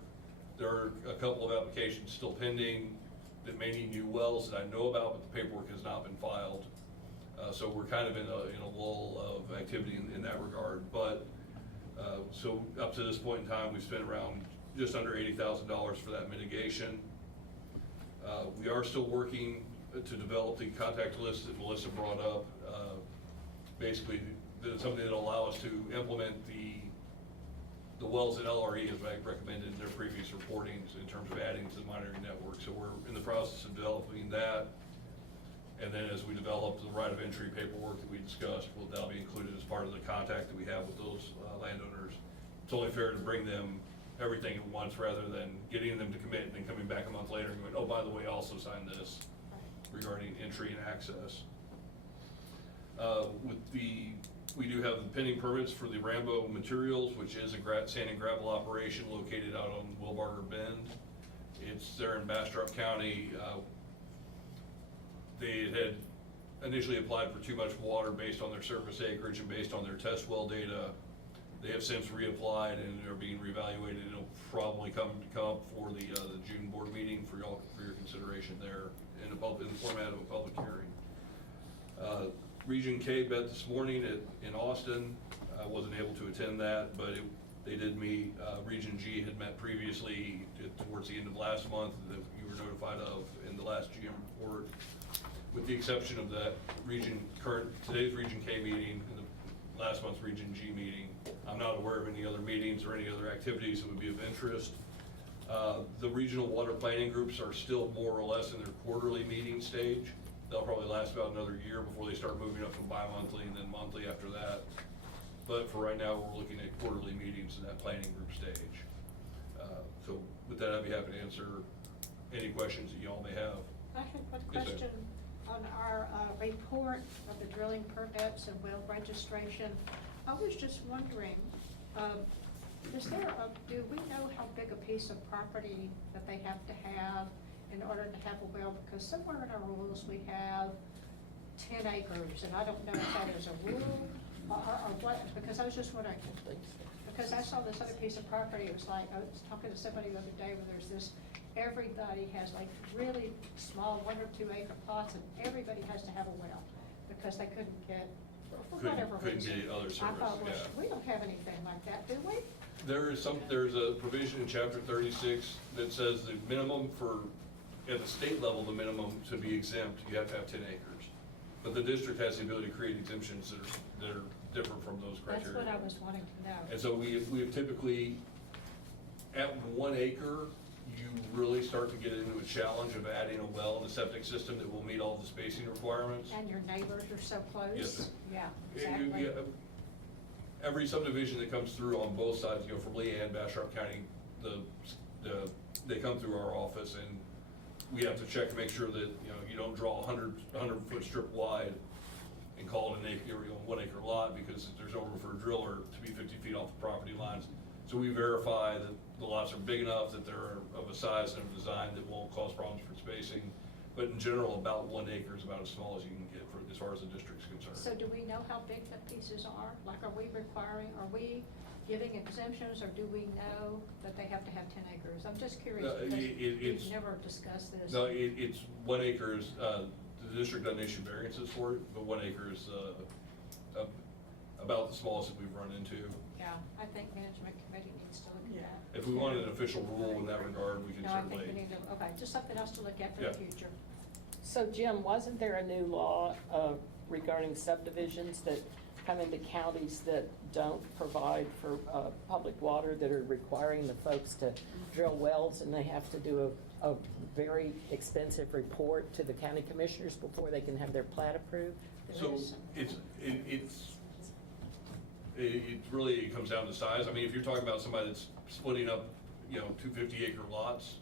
There are a couple of applications still pending that may need new wells that I know about, but the paperwork has not been filed. So we're kind of in a lull of activity in that regard. But so up to this point in time, we've spent around just under $80,000 for that mitigation. We are still working to develop the contact list that Melissa brought up. Basically, something that will allow us to implement the wells that LRE has recommended in their previous reportings in terms of adding to the monitoring network. So we're in the process of developing that. And then as we develop the right of entry paperwork that we discussed, that'll be included as part of the contact that we have with those landowners. It's only fair to bring them everything at once rather than getting them to commit and then coming back a month later and going, oh, by the way, also sign this regarding entry and access. We do have the pending permits for the Rambo Materials, which is a sand and gravel operation located out on Wilbarger Bend. It's there in Bastrop County. They had initially applied for too much water based on their surface acreage and based on their test well data. They have since reapplied and are being reevaluated. It'll probably come up for the June board meeting for your consideration there in the format of a public hearing. Region K met this morning in Austin. I wasn't able to attend that, but they did meet. Region G had met previously towards the end of last month that you were notified of in the last GM report. With the exception of that today's Region K meeting and the last month's Region G meeting, I'm not aware of any other meetings or any other activities that would be of interest. The regional water planning groups are still more or less in their quarterly meeting stage. They'll probably last about another year before they start moving up from bi-monthly and then monthly after that. But for right now, we're looking at quarterly meetings in that planning group stage. So with that, I'd be happy to answer any questions that y'all may have. I have one Yes, ma'am. question on our report of the drilling permits and well registration. I was just wondering, do we know how big a piece of property that they have to have in order to have a well? Because somewhere in our rules we have 10 acres, and I don't know if that is a rule or what, because I was just wondering, because I saw this other piece of property, it was like, I was talking to somebody the other day where there's this, everybody has like really small 1 or 2 acre plots, and everybody has to have a well, because they couldn't get, for whatever Couldn't reason. get other I service, thought, well, yeah. we don't have anything like that, do we? There's a provision in chapter 36 that says the minimum at the state level, the minimum to be exempt, you have to have 10 acres. But the district has the ability to create exemptions that are different from those criteria. That's what I was wanting to know. And so we have typically, at 1 acre, you really start to get into a challenge of adding a well and a septic system that will meet all the spacing requirements. And your neighbors are so close? Yes. Yeah, You- exactly. you- Every subdivision that comes through on both sides, from Lee and Bastrop County, they come through our office, and we have to check to make sure that, you don't draw a 100-foot strip wide and call it an acre, 1 acre lot, because there's no room for a driller to be 50 feet off the property lines. So we verify that the lots are big enough, that they're of a size and a design that won't cause problems for spacing. But in general, about 1 acre is about as small as you can get as far as the district's concerned. So do we know how big the pieces are? Like, are we giving exemptions, or do we know that they have to have 10 acres? I'm just curious, No, because it's- we've never discussed this. No, it's 1 acre is, the district doesn't issue variances for it, but 1 acre is a about the smallest that we've run into. Yeah, I think management committee needs to look at that. If we wanted an official rule in that regard, we can No, I think we certainly. need to, okay, just something else to look at for Yeah. the future. So Jim, wasn't there a new law regarding subdivisions that come into counties that don't provide for public water, that are requiring the folks to drill wells, and they have to do a very expensive report to the county commissioners before they can have their plat approved? So it really comes down to size. I mean, if you're talking about somebody that's splitting up, 250-acre lots,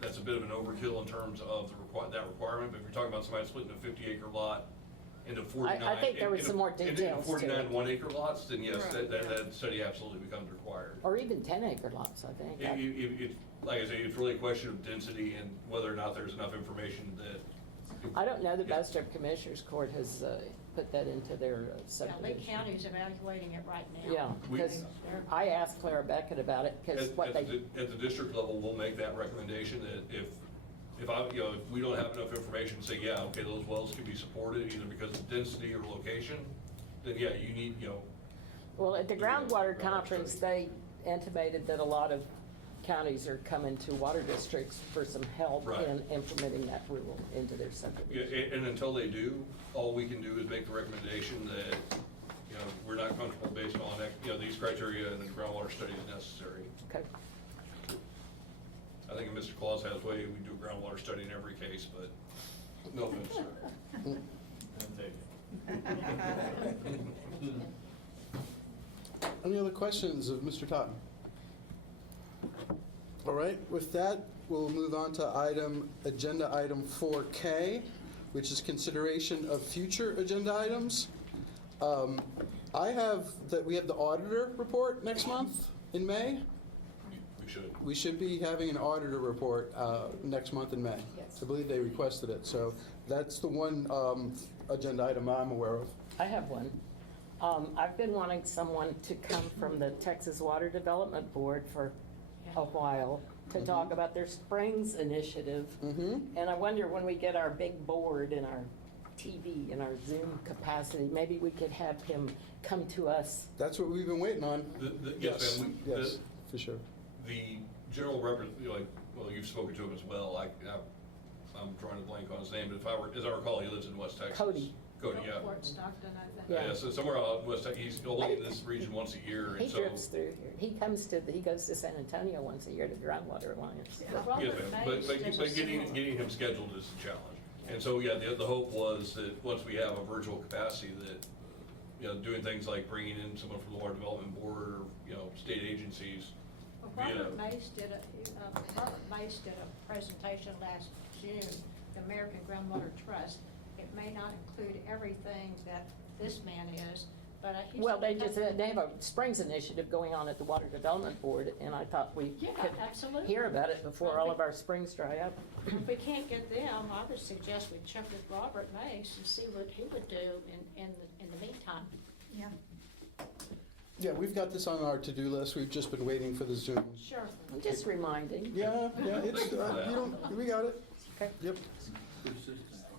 that's a bit of an overkill in terms of that requirement. But if you're talking about somebody splitting a 50-acre lot into 49. I think there was some more details to it. 49 one-acre lots, then yes, Right. that study absolutely becomes required. Or even 10-acre lots, I think. Like I say, it's really a question of density and whether or not there's enough information that. I don't know that Yeah. Bastrop Commissioners Court has put that into their Yeah, subdivision. Lake County's evaluating it right now. Yeah, We- because I asked Clara Beckett about it, because At what they, the district level, we'll make that recommendation that if we don't have enough information to say, yeah, okay, those wells can be supported either because of density or location, then yeah, you need, well, at the groundwater Groundwater conference, study. they intimated that a lot of counties are coming to water districts for some help Right. in implementing that rule into their yeah, subdivision. and until they do, all we can do is make the recommendation that, we're not comfortable based on, these criteria and a groundwater study is necessary. Okay. I think if Mr. Claus has way, we do a groundwater study in every case, but no offense, sir. Any other questions of Mr. Totten? All right, with that, we'll move on to agenda item 4K, which is consideration of future agenda items. I have that we have the auditor report next month in May. We should. We should be having an auditor report next month in May. Yes. I believe they requested it, so that's the one agenda item I'm aware of. I have one. I've been wanting someone to come from the Texas Water Development Board for a while to talk about their Springs initiative. Mm-hmm. And I wonder, when we get our big board and our TV and our Zoom capacity, maybe we could have him come to us. That's what we've been waiting on. Yes, ma'am. Yes, for sure. The general representative, well, you've spoken to him as well. I'm drawing a blank on his name, but as I recall, he lives in West Texas. Cody. Cody, yeah. Fort Stockton, I think. Yeah. Yeah, so somewhere out in West Texas, he's only in this region once a year, He and so. drifts through here. He goes to San Antonio once a year to Groundwater Alliance. Yeah. Yes, Robert ma'am. Mays But does a getting similar- him scheduled is a challenge. And so, yeah, the hope was that once we have a virtual capacity that, doing things like bringing in someone from the Water Development Board or, state agencies. Well, via- Robert Mays did a presentation last June, the American Groundwater Trust. It may not include everything that this man is, but he. Well, they have a Springs initiative going on at the Water Development Board, and I thought we Yeah, could absolutely. hear about it before all of our springs dry up. If we can't get them, I would suggest we check with Robert Mays and see what he would do in the meantime. Yeah. Yeah, we've got this on our to-do list. We've just been waiting for the Zoom. Sure. I'm just reminding. Yeah, it's, we got it. Okay. Yep.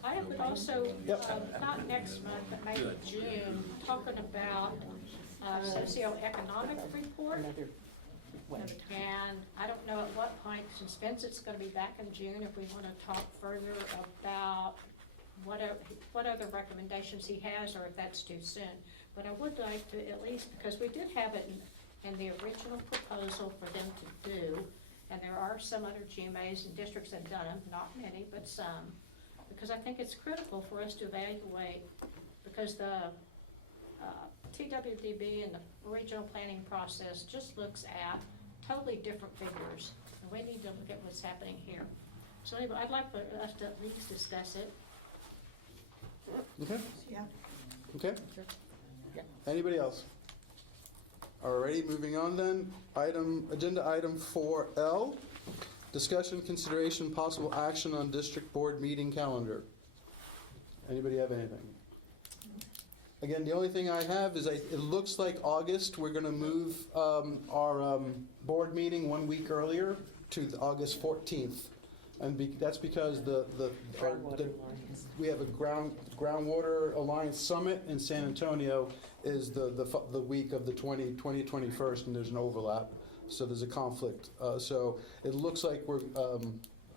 I would also, Yep. not next month, but maybe June, talking about socioeconomic report. Another way. And I don't know at what point, since Vincent's gonna be back in June, if we wanna talk further about what other recommendations he has, or if that's too soon. But I would like to at least, because we did have it in the original proposal for them to do, and there are some other GMAs and districts that have done them, not many, but some. Because I think it's critical for us to evaluate, because the TWDB and the regional planning process just looks at totally different figures, and we need to look at what's happening here. So anyway, I'd like for us to at least discuss it. Okay, Yeah. okay. Yeah. Anybody else? Alrighty, moving on then. Agenda item 4L, discussion, consideration, possible action on district board meeting calendar. Anybody have anything? Again, the only thing I have is it looks like August, we're gonna move our board meeting 1 week earlier to August 14th. And that's because Groundwater Alliance. we have a Groundwater Alliance Summit in San Antonio is the week of the 21st, and there's an overlap, so there's a conflict. So it looks like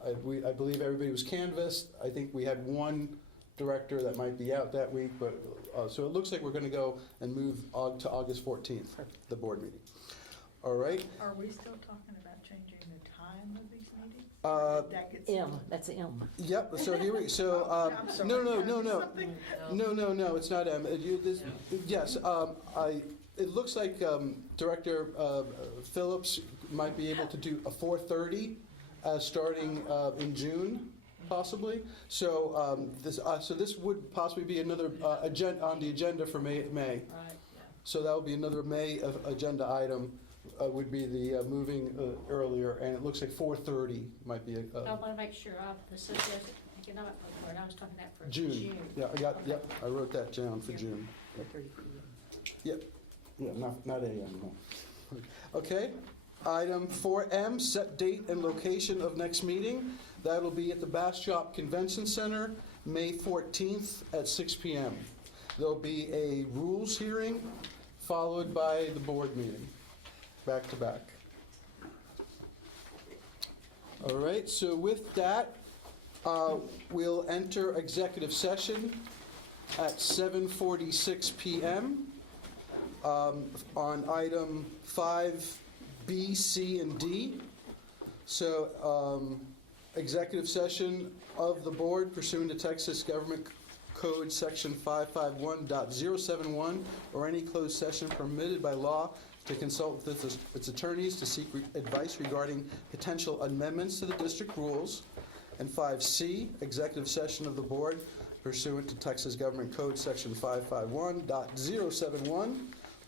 I believe everybody was canvassed. I think we had one director that might be out that week, but, so it looks like we're gonna go and move to August 14th, the board meeting. All right? Are we still talking about changing the time of these meetings? That gets- That's M. Yep, so here we, so, I'm sorry, no, something- no, it's not M. Yes, it looks like Director Phillips might be able to do a 4:30, starting in June, possibly. So, this would possibly be another on the agenda for May. Right, So that would be another May agenda item, would be the moving earlier, and it looks like 4:30 might be I want to make sure of the suggested economic report, I was talking that for June. June. Yeah, yep, I wrote that down for June. Yep. 4:30 p.m. Yep, yeah, not AM, no. Okay, item 4M, set date and location of next meeting. That'll be at the Bastrop Convention Center, May 14th at 6 p.m. There'll be a rules hearing, followed by the board meeting, back to back. All right, so with that, we'll enter executive session at 7:46 p.m. On item 5B, C, and D. So, executive session of the board pursuant to Texas Government Code Section 551.071, or any closed session permitted by law to consult with its attorneys to seek advice regarding potential amendments to the district rules. And 5C, executive session of the board pursuant to Texas Government Code Section 551.071,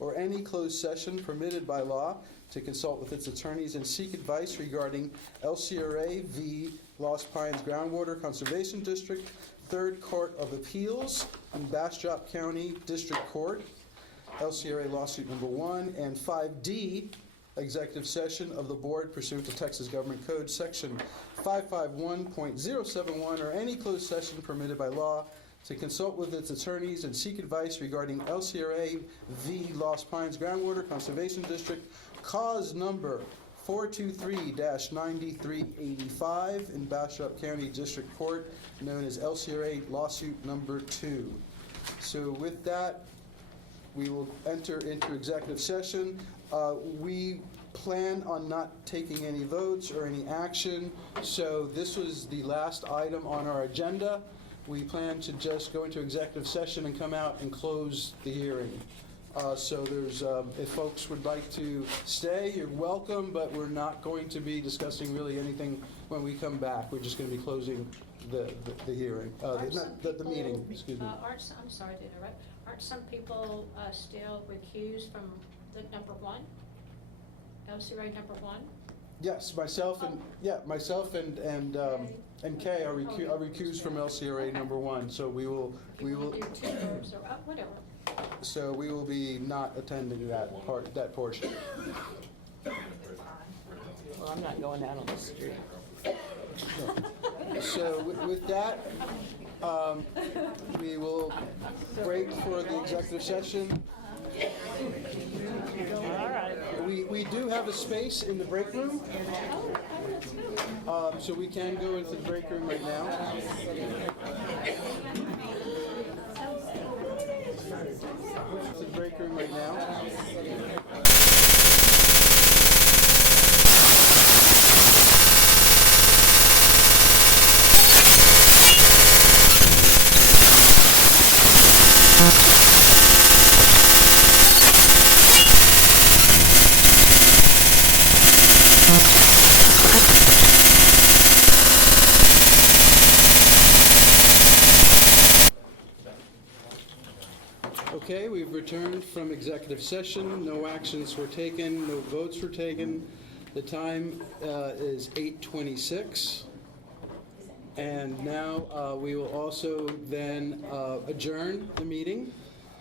or any closed session permitted by law to consult with its attorneys and seek advice regarding LCRA v. Lost Pines Groundwater Conservation District, Third Court of Appeals in Bastrop County District Court, LCRA lawsuit number 1, and 5D, executive session of the board pursuant to Texas Government Code Section 551.071, or any closed session permitted by law to consult with its attorneys and seek advice regarding LCRA v. Lost Pines Groundwater Conservation District, cause number 423-9385 in Bastrop County District Court, known as LCRA lawsuit number 2. So with that, we will enter into executive session. We plan on not taking any votes or any action, so this was the last item on our agenda. We plan to just go into executive session and come out and close the hearing. So there's, if folks would like to stay, you're welcome, but we're not going to be discussing really anything when we come back. We're just going to be closing the hearing, the meeting, excuse me. I'm sorry to interrupt. Aren't some people still recused from the number 1? LCRA number 1? Yes, myself and Kay are recused from LCRA number 1, so we will, Do you want to do 2/3 or whatever? so we will be not attending that portion. Well, I'm not going out on the street. So with that, we will break for the executive session. All right. We do have a space in the break room, so we can go into the break room right now. To the break room right now. Okay, we've returned from executive session. No actions were taken, no votes were taken. The time is 8:26. And now we will also then adjourn the meeting,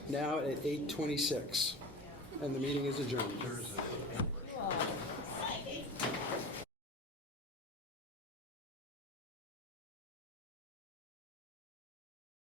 now at 8:26. And the meeting is adjourned.